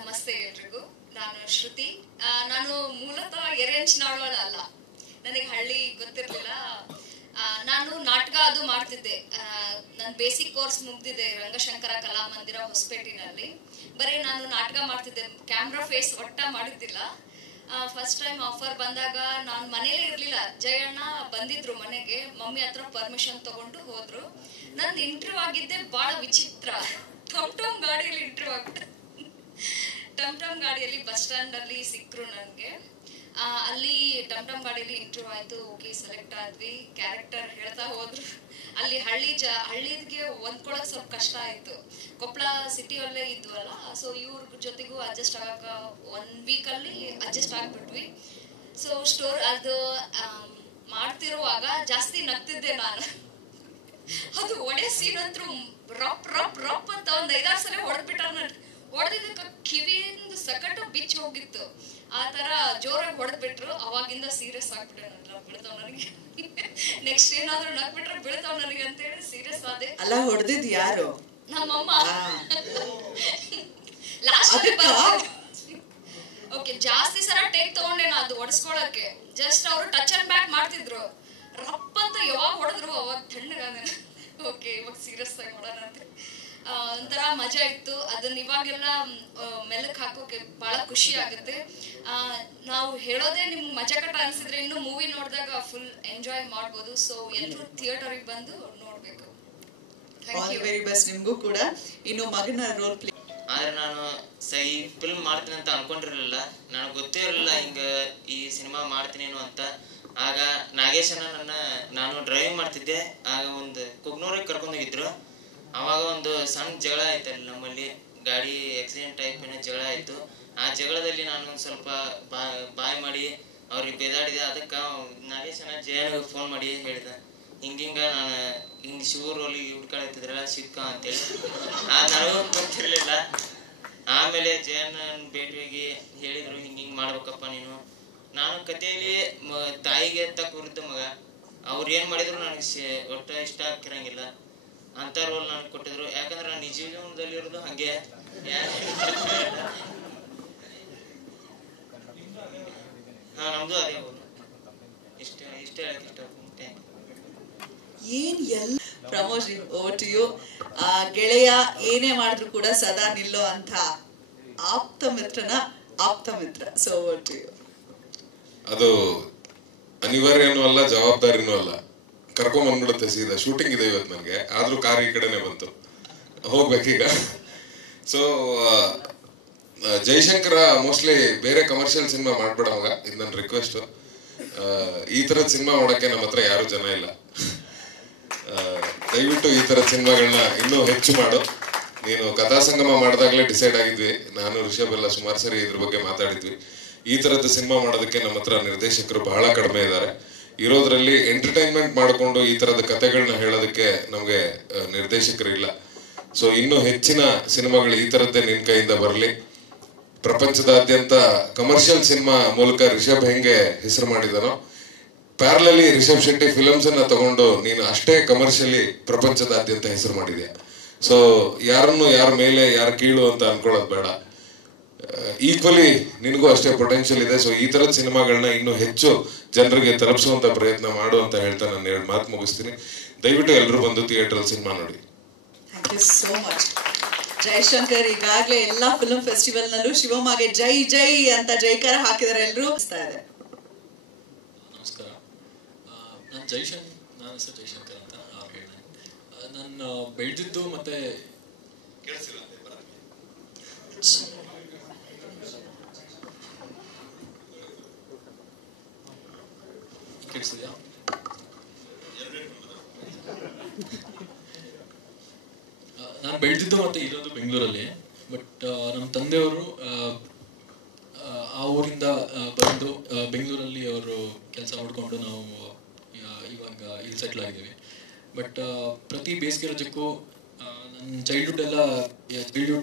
ನಮಸ್ತೆ ಎಲ್ರಿಗೂ. ನಾನು ಶ್ರುತಿ. ನಾನು ಮೂಲತಃ ಎರೆಹಂಚಿನಾಳು ಅಲ್ಲ. ನನಗೆ ಹಳ್ಳಿ ಗೊತ್ತಿರ್ಲಿಲ್ಲ. ನಾನು ನಾಟಕ ಅದು ಮಾಡ್ತಿದ್ದೆ. ನನ್ನ ಬೇಸಿಕ್ ಕೋರ್ಸ್ ಮುಗ್ದಿದೆ ರಂಗಶಂಕರ ಕಲಾಮಂದಿರ ಹೊಸಪೇಟೆನಲ್ಲಿ. ಬರೀ ನಾನು ನಾಟಕ ಮಾಡ್ತಿದ್ದೆ, ಕ್ಯಾಮ್ರಾ ಫೇಸ್ ಒಟ್ಟ ಮಾಡಿದ್ದಿಲ್ಲ. ಫಸ್ಟ್ ಟೈಮ್ ಆಫರ್ ಬಂದಾಗ ನಾನು ಮನೇಲಿ ಇರ್ಲಿಲ್ಲ. ಜಯಣ್ಣ ಬಂದಿದ್ರು ಮನೆಗೆ. ಮಮ್ಮಿ ಹತ್ರ ಪರ್ಮಿಷನ್ ತಗೊಂಡು ಹೋದ್ರು. ನಂದು ಇಂಟರ್ವ್ಯೂ ಆಗಿದ್ದೆ ಬಹಳ ವಿಚಿತ್ರ. ಟಮ್ ಗಾಡಿಯಲ್ಲಿ ಇಂಟರ್ವ್ಯೂ ಆಗ್ಬಿಟ್ಟೆ. ಟಮ್ ಗಾಡಿಯಲ್ಲಿ ಬಸ್ ಸ್ಟ್ಯಾಂಡ್ ಅಲ್ಲಿ ಸಿಕ್ರು ನನ್ಗೆ. ಅಲ್ಲಿ ಟಮ್ ಗಾಡಿಯಲ್ಲಿ ಇಂಟರ್ವ್ಯೂ ಆಯ್ತು. ಓಕೆ, ಸೆಲೆಕ್ಟ್ ಆದ್ವಿ. ಕ್ಯಾರೆಕ್ಟರ್ ಹೇಳ್ತಾ ಹೋದ್ರು. ಅಲ್ಲಿ ಹಳ್ಳಿಗೆ ಹೊಂದ್ಕೊಳಕ್ ಸ್ವಲ್ಪ ಕಷ್ಟ ಆಯ್ತು. ಕೊಪ್ಪಳ ಸಿಟಿಯಲ್ಲೇ ಇದ್ವಲ್ಲ. ಸೊ ಇವ್ರ ಜೊತೆಗೂ ಅಡ್ಜಸ್ಟ್ ಆಗಕ 1 ವೀಕ್ ಅಲ್ಲಿ ಅಡ್ಜಸ್ಟ್ ಆಗ್ಬಿಟ್ವಿ. ಸೊ ಅದು ಮಾಡ್ತಿರುವಾಗ ಜಾಸ್ತಿ ನಗ್ತಿದ್ದೆ ನಾನು. ಅದು ಒಡೆ ಸೀನ್ ಅಂತೂ ರಪ್ ರಪ್ ರಪ್ ಅಂತ 5-6 ಸಲ ಹೊಡೆದ್ಬಿಟ್ಟ. ಹೊಡೆದಿದ್ದಕ್ಕೆ ಕಿವಿಯಿಂದ ಸಕಟ್ಟು ಬಿಚ್ಚಿ ಹೋಗಿತ್ತು. ಆ ತರ ಜೋರಾಗಿ ಹೊಡೆದ್ಬಿಟ್ರು. ಅವಾಗಿಂದ ಸೀರಿಯಸ್ ಆಗ್ಬಿಟ್ಟೆ. ಬೀಳ್ತಾವ್ ನನಗೆ. ನೆಕ್ಸ್ಟ್ ಏನಾದ್ರು ನಗ್ಬಿಟ್ರೆ ಬೀಳ್ತಾವ್ ನನಗೆ ಅಂತ ಹೇಳಿ ಸೀರಿಯಸ್ ಆದೆ. ಅಲ್ಲ, ಹೊಡೆದಿದ್ ಯಾರು? ನಮ್ಮಮ್ಮ. ಲಾಸ್ಟ್ ಓಕೆ, ಜಾಸ್ತಿ ಸಲ ಟೇಕ್ ತಗೊಂಡೆ ನಾ ಅದು ಒಡಿಸ್ಕೊಳಕ್ಕೆ. ಜಸ್ಟ್ ಅವರು ಟಚ್ ಅಂಡ್ ಬ್ಯಾಕ್ ಮಾಡ್ತಿದ್ರು. ರಪ್ ಅಂತ ಯಾವಾಗ ಹೊಡೆದ್ರು ಅವಾಗ ತಣ್ಣಗಾದ. ಓಕೆ, ಇವಾಗ ಸೀರಿಯಸ್ ಆಗಿ ಮಾಡೋಣ ಅಂತ ಒಂಥರ ಮಜಾ ಇತ್ತು. ಅದನ್ನ ಇವಾಗೆಲ್ಲ ಮೆಲ್ಲಕ್ ಹಾಕೋಕೆ ಬಹಳ ಖುಷಿ ಆಗುತ್ತೆ. ನಾವು ಹೇಳೋದೇ ನಿಮ್ಗೆ ಮಜಾಕಟ ಅನ್ಸಿದ್ರೆ ಇನ್ನು ಮೂವಿ ನೋಡಿದಾಗ ಫುಲ್ ಎಂಜಾಯ್ ಮಾಡ್ಬೋದು. ಸೊ ಎಲ್ಲರೂ ಥಿಯೇಟರ್ಗೆ ಬಂದು ನೋಡ್ಬೇಕು. ಆಲ್ ದಿ ವೆರಿ ಬೆಸ್ಟ್ ನಿಮ್ಗೂ ಕೂಡ. ಇನ್ನು ಮಗನ ರೋಲ್ ಪ್ಲೇ. ಆದ್ರೆ ನಾನು ಈ ಫಿಲ್ಮ್ ಮಾಡ್ತೀನಿ ಅಂತ ಅನ್ಕೊಂಡಿರ್ಲಿಲ್ಲ. ನನಗೆ ಗೊತ್ತೇ ಇರಲಿಲ್ಲ ಹಿಂಗ ಈ ಸಿನಿಮಾ ಮಾಡ್ತೀನೇನು ಅಂತ. ಆಗ ನಾಗೇಶನ ನಾನು ಡ್ರೈವಿಂಗ್ ಮಾಡ್ತಿದ್ದೆ. ಆಗ ಒಂದು ಕುಗ್ನೂರಿಗೆ ಕರ್ಕೊಂಡೋಗಿದ್ರು. ಅವಾಗ ಒಂದು ಸಣ್ಣ ಜಗಳ ಆಯ್ತಲ್ಲ ನಮ್ಮಲ್ಲಿ. ಗಾಡಿ ಆಕ್ಸಿಡೆಂಟ್ ಟೈಪ್ ಏನೋ ಜಗಳ ಆಯ್ತು. ಆ ಜಗಳದಲ್ಲಿ ನಾನು ಒಂದು ಸ್ವಲ್ಪ ಬಾಯ್ ಮಾಡಿ ಅವ್ರಿಗೆ ಬೇದಾಡಿದೆ. ಅದಕ್ಕೆ ನಾಗೇಶನ ಜಯನಿಗೆ ಫೋನ್ ಮಾಡಿ ಹೇಳಿದೆ, ಹಿಂಗಿಂಗ ನಾನು ಹಿಂಗೆ ಶಿವರಲ್ಲಿ ಹುಡ್ಕಾಡ್ತಿದ್ರಲ್ಲ ಸಿಕ್ಕ ಅಂತೇಳಿ. ನನಗೂ ಗೊತ್ತಿರಲಿಲ್ಲ. ಆಮೇಲೆ ಜಯನ್ ಭೇಟಿಯಾಗಿ ಹೇಳಿದ್ರು ಹಿಂಗಿಂಗ್ ಮಾಡ್ಬೇಕಪ್ಪ ನೀನು. ನಾನು ಕಥೆಯಲ್ಲಿ ತಾಯಿಗೆ ತಕ್ಕ ವಿರುದ್ಧ ಮಗ, ಅವ್ರು ಏನು ಮಾಡಿದ್ರು ನನಗೆ ಒಟ್ಟ ಇಷ್ಟ ಆಗ್ತಿರಂಗಿಲ್ಲ ಅಂತ ರೋಲ್ ನನಗೆ ಕೊಟ್ಟಿದ್ರು. ಯಾಕಂದ್ರೆ ನಾನು ನಿಜ ಜೀವನದಲ್ಲಿ ಇರೋದು ಹಂಗೆ. ಹಾ, ನಮ್ದು ಅದೇ ಇಷ್ಟ ಹೇಳಕ್ ಇಷ್ಟಪಡ್ತೀನಿ. ಏನ್ ಎಲ್ಲ Pramod ji, over to you. ಗೆಳೆಯ ಏನೇ ಮಾಡಿದ್ರು ಕೂಡ ಸದಾ ನಿಲ್ಲೋ ಅಂತ ಆಪ್ತ ಮಿತ್ರ. So over to you. ಅದು ಅನಿವಾರ್ಯನೂ ಅಲ್ಲ, ಜವಾಬ್ದಾರಿನೂ ಅಲ್ಲ. ಕರ್ಕೊಂಡ್ ಬಂದ್ಬಿಡುತ್ತೆ ಸೀದಾ. ಶೂಟಿಂಗ್ ಇದೆ ಇವತ್ತು ನನಗೆ, ಆದ್ರೂ ಕಾರ್ ಈ ಕಡೆನೆ ಬಂತು, ಹೋಗ್ಬೇಕೀಗ. ಸೊ ಜೈಶಂಕರ ಮೋಸ್ಟ್ಲಿ ಬೇರೆ ಕಮರ್ಷಿಯಲ್ ಸಿನಿಮಾ ಮಾಡ್ಬೇಡ ಮಗ, ಇದು ನನ್ನ ರಿಕ್ವೆಸ್ಟ್. ಈ ತರದ ಸಿನಿಮಾ ಮಾಡೋಕ್ಕೆ ನಮ್ಮ ಹತ್ರ ಯಾರು ಜನ ಇಲ್ಲ. ದಯವಿಟ್ಟು ಈ ತರದ ಸಿನಿಮಾಗಳನ್ನ ಇನ್ನೂ ಹೆಚ್ಚು ಮಾಡು. ನೀನು ಕಥಾ ಸಂಗಮ ಮಾಡಿದಾಗಲೇ ಡಿಸೈಡ್ ಆಗಿದ್ವಿ, ನಾನು ರಿಷಬ್ ಎಲ್ಲ ಸುಮಾರು ಸರಿ ಇದ್ರ ಬಗ್ಗೆ ಮಾತಾಡಿದ್ವಿ. ಈ ತರದ ಸಿನಿಮಾ ಮಾಡೋದಕ್ಕೆ ನಮ್ಮ ಹತ್ರ ನಿರ್ದೇಶಕರು ಬಹಳ ಕಡಿಮೆ ಇದ್ದಾರೆ. ಇರೋದ್ರಲ್ಲಿ ಎಂಟರ್ಟೈನ್ಮೆಂಟ್ ಮಾಡಿಕೊಂಡು ಈ ತರದ ಕಥೆಗಳನ್ನ ಹೇಳೋದಕ್ಕೆ ನಮಗೆ ನಿರ್ದೇಶಕರಿಲ್ಲ. ಸೊ ಇನ್ನೂ ಹೆಚ್ಚಿನ ಸಿನಿಮಾಗಳು ಈ ತರದ್ದೇ ನಿನ್ ಕೈಯಿಂದ ಬರಲಿ. ಪ್ರಪಂಚದಾದ್ಯಂತ ಕಮರ್ಷಿಯಲ್ ಸಿನಿಮಾ ಮೂಲಕ ರಿಷಬ್ ಹೆಂಗೆ ಹೆಸರು ಮಾಡಿದಾನೋ, ಪ್ಯಾರಲಲಿ ರಿಷಬ್ ಶೆಟ್ಟಿ ಫಿಲಮ್ಸ್ ಅನ್ನ ತಗೊಂಡು ನೀನು ಅಷ್ಟೇ ಕಮರ್ಷಿಯಲಿ ಪ್ರಪಂಚದಾದ್ಯಂತ ಹೆಸರು ಮಾಡಿದ್ಯಾ. ಸೊ ಯಾರನ್ನು ಯಾರ ಮೇಲೆ ಯಾರ ಕೀಳು ಅಂತ ಅನ್ಕೊಳ್ಳೋದು ಬೇಡ. ಈಕ್ವಲಿ ನಿನಗೂ ಅಷ್ಟೇ ಪೊಟೆನ್ಷಿಯಲ್ ಇದೆ. ಸೊ ಈ ತರದ ಸಿನಿಮಾಗಳನ್ನ ಇನ್ನೂ ಹೆಚ್ಚು ಜನರಿಗೆ ತಲುಪಿಸುವಂತ ಪ್ರಯತ್ನ ಮಾಡು ಅಂತ ಹೇಳ್ತಾ ನಾನು 2 ಮಾತು ಮುಗಿಸ್ತೀನಿ. ದಯವಿಟ್ಟು ಎಲ್ಲರೂ ಬಂದು ಥಿಯೇಟರ್ ಸಿನಿಮಾ ನೋಡಿ. Thank you so much. Jayashankar ಈಗಾಗಲೇ ಎಲ್ಲಾ ಫಿಲ್ಮ್ ಫೆಸ್ಟಿವಲ್ ನಲ್ಲೂ ಶಿವಮೊಗ್ಗ ಜೈ ಜೈ ಅಂತ ಜೈಕಾರ ಹಾಕಿದಾರೆ ಎಲ್ಲರೂ. ನಮಸ್ಕಾರ, ನಾನು ನನ್ನ ಹೆಸರು ಜೈಶಂಕರ್ ಅಂತ ಹೇಳಿ. ನಾನು ಬೆಳೆದಿದ್ದು ಮತ್ತೆ ಕೇಳಿಸಿದ್ಯಾ? ನಾನು ಬೆಳೆದಿದ್ದು ಮತ್ತೆ ಇರೋದು ಬೆಂಗಳೂರಲ್ಲಿ. ಬಟ್ ನಮ್ಮ ತಂದೆಯವರು ಆ ಊರಿಂದ ಬಂದು ಬೆಂಗಳೂರಲ್ಲಿ ಅವರು ಕೆಲಸ ಮಾಡಿಕೊಂಡು ನಾವು ಇವಾಗ ಇಲ್ಲಿ ಸೆಟ್ಲ್ ಆಗಿದ್ದೀವಿ. ಬಟ್ ಪ್ರತಿ ಬೇಸಿಗೆ ರಜಕ್ಕೂ ನನ್ನ ಚೈಲ್ಡ್ಹುಡ್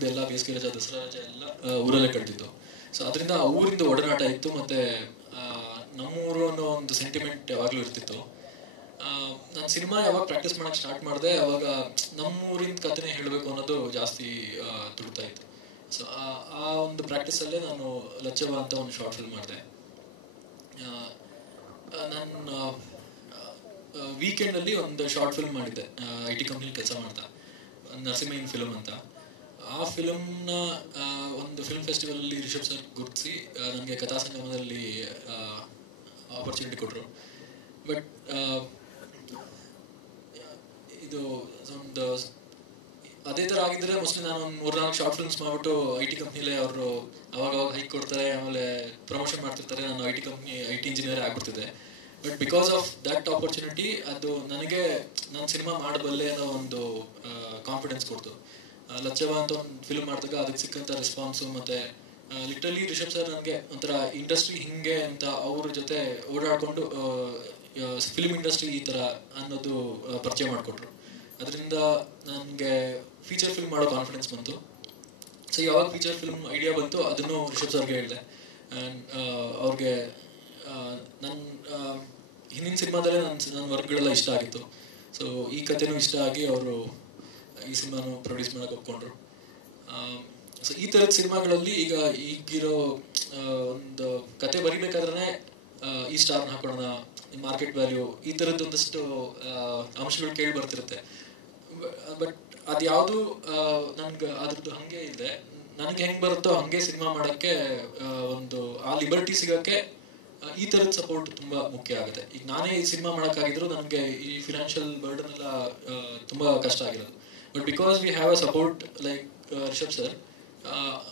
ಎಲ್ಲ ಬೇಸಿಗೆ ರಜೆ, ದಸರಾ ರಜೆ ಎಲ್ಲ ಊರಲ್ಲೇ ಕಳೆದಿತ್ತು. ಸೊ ಅದರಿಂದ ಆ ಊರಿಂದ ಒಡನಾಟ ಇತ್ತು, ಮತ್ತು ನಮ್ಮೂರು ಅನ್ನೋ ಒಂದು ಸೆಂಟಿಮೆಂಟ್ ಯಾವಾಗಲೂ ಇರ್ತಿತ್ತು. ನಾನು ಸಿನಿಮಾ ಯಾವಾಗ ಪ್ರಾಕ್ಟೀಸ್ ಮಾಡೋಕ್ಕೆ ಸ್ಟಾರ್ಟ್ ಮಾಡಿದೆ ಅವಾಗ ನಮ್ಮೂರಿನ ಕಥೆನೇ ಹೇಳಬೇಕು ಅನ್ನೋದು ಜಾಸ್ತಿ ತುಡ್ತಾ ಇತ್ತು. ಸೊ ಆ ಒಂದು ಪ್ರಾಕ್ಟೀಸಲ್ಲೇ ನಾನು ಲಚ್ಚವ ಅಂತ ಒಂದು ಶಾರ್ಟ್ ಫಿಲ್ಮ್ ಮಾಡಿದೆ. ನಾನು ವೀಕೆಂಡಲ್ಲಿ ಒಂದು ಶಾರ್ಟ್ ಫಿಲ್ಮ್ ಮಾಡಿದ್ದೆ, IT ಕಂಪ್ನಿಲಿ ಕೆಲಸ ಮಾಡ್ತಾ, ನರಸಿಂಹಯ್ಯನ ಫಿಲ್ಮ್ ಅಂತ. ಆ ಫಿಲ್ಮ್ನ ಒಂದು ಫಿಲ್ಮ್ ಫೆಸ್ಟಿವಲಲ್ಲಿ ರಿಷಬ್ ಸರ್ ಗುರುತಿಸಿ ನನಗೆ ಕಥಾ ಸಂಗಮದಲ್ಲಿ ಆಪರ್ಚುನಿಟಿ ಕೊಟ್ಟರು. ಬಟ್ ಇದು ಒಂದು ಅದೇ ಥರ ಆಗಿದ್ದರೆ ಮೋಸ್ಟ್ಲಿ ನಾನು ಒಂದು 3-4 ಶಾರ್ಟ್ ಫಿಲ್ಮ್ಸ್ ಮಾಡಿಬಿಟ್ಟು IT ಕಂಪ್ನಿಲೇ ಅವರು ಅವಾಗ ಹೈಕ್ ಕೊಡ್ತಾರೆ, ಆಮೇಲೆ ಪ್ರಮೋಷನ್ ಮಾಡ್ತಿರ್ತಾರೆ, ನಾನು IT ಇಂಜಿನಿಯರ್ ಆಗ್ಬಿಡ್ತಿದ್ದೆ. But because of that opportunity ಅದು ನನಗೆ ನಾನು ಸಿನಿಮಾ ಮಾಡಬಲ್ಲೆ ಅನ್ನೋ ಒಂದು ಕಾನ್ಫಿಡೆನ್ಸ್ ಕೊಡ್ತು. ಲಚ್ಚವ ಅಂತ ಒಂದು ಫಿಲ್ಮ್ ಮಾಡಿದಾಗ ಅದಕ್ಕೆ ಸಿಕ್ಕಂಥ ರೆಸ್ಪಾನ್ಸು, ಮತ್ತು ಲಿಟ್ರಲಿ ರಿಷಬ್ ಸರ್ ನನಗೆ ಒಂಥರ ಇಂಡಸ್ಟ್ರಿ ಹಿಂಗೆ ಅಂತ ಅವ್ರ ಜೊತೆ ಓಡಾಡಿಕೊಂಡು ಫಿಲ್ಮ್ ಇಂಡಸ್ಟ್ರಿ ಈ ಥರ ಅನ್ನೋದು ಪರಿಚಯ ಮಾಡಿಕೊಟ್ರು. ಅದರಿಂದ ನನಗೆ ಫೀಚರ್ ಫಿಲ್ಮ್ ಮಾಡೋ ಕಾನ್ಫಿಡೆನ್ಸ್ ಬಂತು. ಸೊ ಯಾವಾಗ ಫೀಚರ್ ಫಿಲ್ಮ್ ಐಡಿಯಾ ಬಂತು ಅದನ್ನು ರಿಷಬ್ ಸರ್ಗೆ ಹೇಳಿದೆ. ಆ್ಯಂಡ್ ಅವ್ರಿಗೆ ನನ್ನ ಹಿಂದಿನ ಸಿನಿಮಾದಲ್ಲೇ ನನ್ನ ವರ್ಕ್ಗಳೆಲ್ಲ ಇಷ್ಟ ಆಗಿತ್ತು. ಸೊ ಈ ಕಥೆನೂ ಇಷ್ಟ ಆಗಿ ಅವರು ಈ ಸಿನಿಮಾನು ಪ್ರೊಡ್ಯೂಸ್ ಮಾಡೋಕೆ ಒಪ್ಕೊಂಡ್ರು. ಸೊ ಈ ಥರದ ಸಿನಿಮಾಗಳಲ್ಲಿ ಈಗಿರೋ ಒಂದು ಕತೆ ಬರಿಬೇಕಾದ್ರೆ ಈ ಸ್ಟಾರ್ನ ಹಾಕೋಣ, ಮಾರ್ಕೆಟ್ ವ್ಯಾಲ್ಯೂ, ಈ ಥರದ್ದು ಒಂದಷ್ಟು ಅಂಶಗಳು ಕೇಳಿ ಬರ್ತಿರುತ್ತೆ. ಬಟ್ ಅದು ಯಾವುದು ನನ್ಗೆ ಅದ್ರದ್ದು ಹಾಗೆ ಇದೆ, ನನಗೆ ಹೆಂಗೆ ಬರುತ್ತೋ ಹಾಗೆ ಸಿನಿಮಾ ಮಾಡೋಕ್ಕೆ ಒಂದು ಆ ಲಿಬರ್ಟಿ ಸಿಗೋಕ್ಕೆ ಈ ಥರದ ಸಪೋರ್ಟ್ ತುಂಬ ಮುಖ್ಯ ಆಗುತ್ತೆ. ಈಗ ನಾನೇ ಈ ಸಿನಿಮಾ ಮಾಡೋಕ್ಕಾಗಿದ್ರು ನನಗೆ ಈ ಫಿನಾನ್ಷಿಯಲ್ ಬರ್ಡನ್ ಎಲ್ಲ ತುಂಬ ಕಷ್ಟ ಆಗಿರೋದು. But because we have a support like Rishab sir,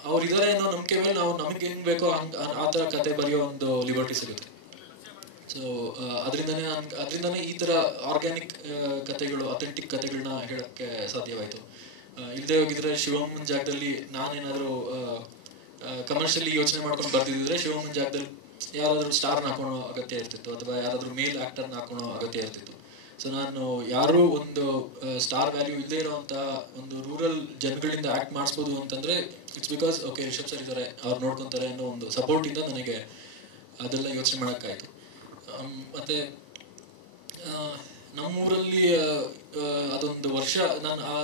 ಅವ್ರು ಇದ್ದಾರೆ ಅನ್ನೋ ನಂಬಿಕೆ ಮೇಲೆ ನಾವು ನಮಗೆ ಹೆಂಗೆ ಬೇಕೋ ಹಂಗೆ ಆ ಥರ ಕತೆ ಬರೆಯೋ ಒಂದು ಲಿಬರ್ಟಿ ಸಿಗುತ್ತೆ. ಸೊ ಅದರಿಂದನೇ ಈ ಥರ ಆರ್ಗ್ಯಾನಿಕ್ ಕತೆಗಳು, ಅಥೆಂಟಿಕ್ ಕತೆಗಳನ್ನ ಹೇಳೋಕ್ಕೆ ಸಾಧ್ಯವಾಯಿತು. ಇಲ್ಲದೆ ಹೋಗಿದ್ರೆ ಶಿವಮ್ಮನ ಜಾಗದಲ್ಲಿ ನಾನೇನಾದರೂ ಕಮರ್ಷಿಯಲಿ ಯೋಚನೆ ಮಾಡ್ಕೊಂಡು ಬರ್ತಿದ್ದಿದ್ರೆ ಶಿವಮ್ಮನ ಜಾಗದಲ್ಲಿ ಯಾರಾದರೂ ಸ್ಟಾರ್ನ ಹಾಕೋಣೋ ಅಗತ್ಯ ಇರ್ತಿತ್ತು, ಅಥವಾ ಯಾರಾದರೂ ಮೇಲ್ ಆ್ಯಕ್ಟರ್ನ ಹಾಕೋಣೋ ಅಗತ್ಯ ಇರ್ತಿತ್ತು. ಸೊ ನಾನು ಯಾರು ಒಂದು ಸ್ಟಾರ್ ವ್ಯಾಲ್ಯೂ ಇಲ್ಲದೆ ಇರೋವಂಥ ಒಂದು ರೂರಲ್ ಜನಗಳಿಂದ ಆ್ಯಕ್ಟ್ ಮಾಡಿಸ್ಬೋದು ಅಂತಂದರೆ it's because okay Rishab sir ಇದ್ದಾರೆ, ಅವ್ರು ನೋಡ್ಕೊತಾರೆ ಅನ್ನೋ ಒಂದು ಸಪೋರ್ಟಿಂದ ನನಗೆ ಅದೆಲ್ಲ ಯೋಚನೆ ಮಾಡೋಕ್ಕಾಯಿತು. ಮತ್ತು ನಮ್ಮೂರಲ್ಲಿ ಅದೊಂದು ವರ್ಷ ನಾನು ಆ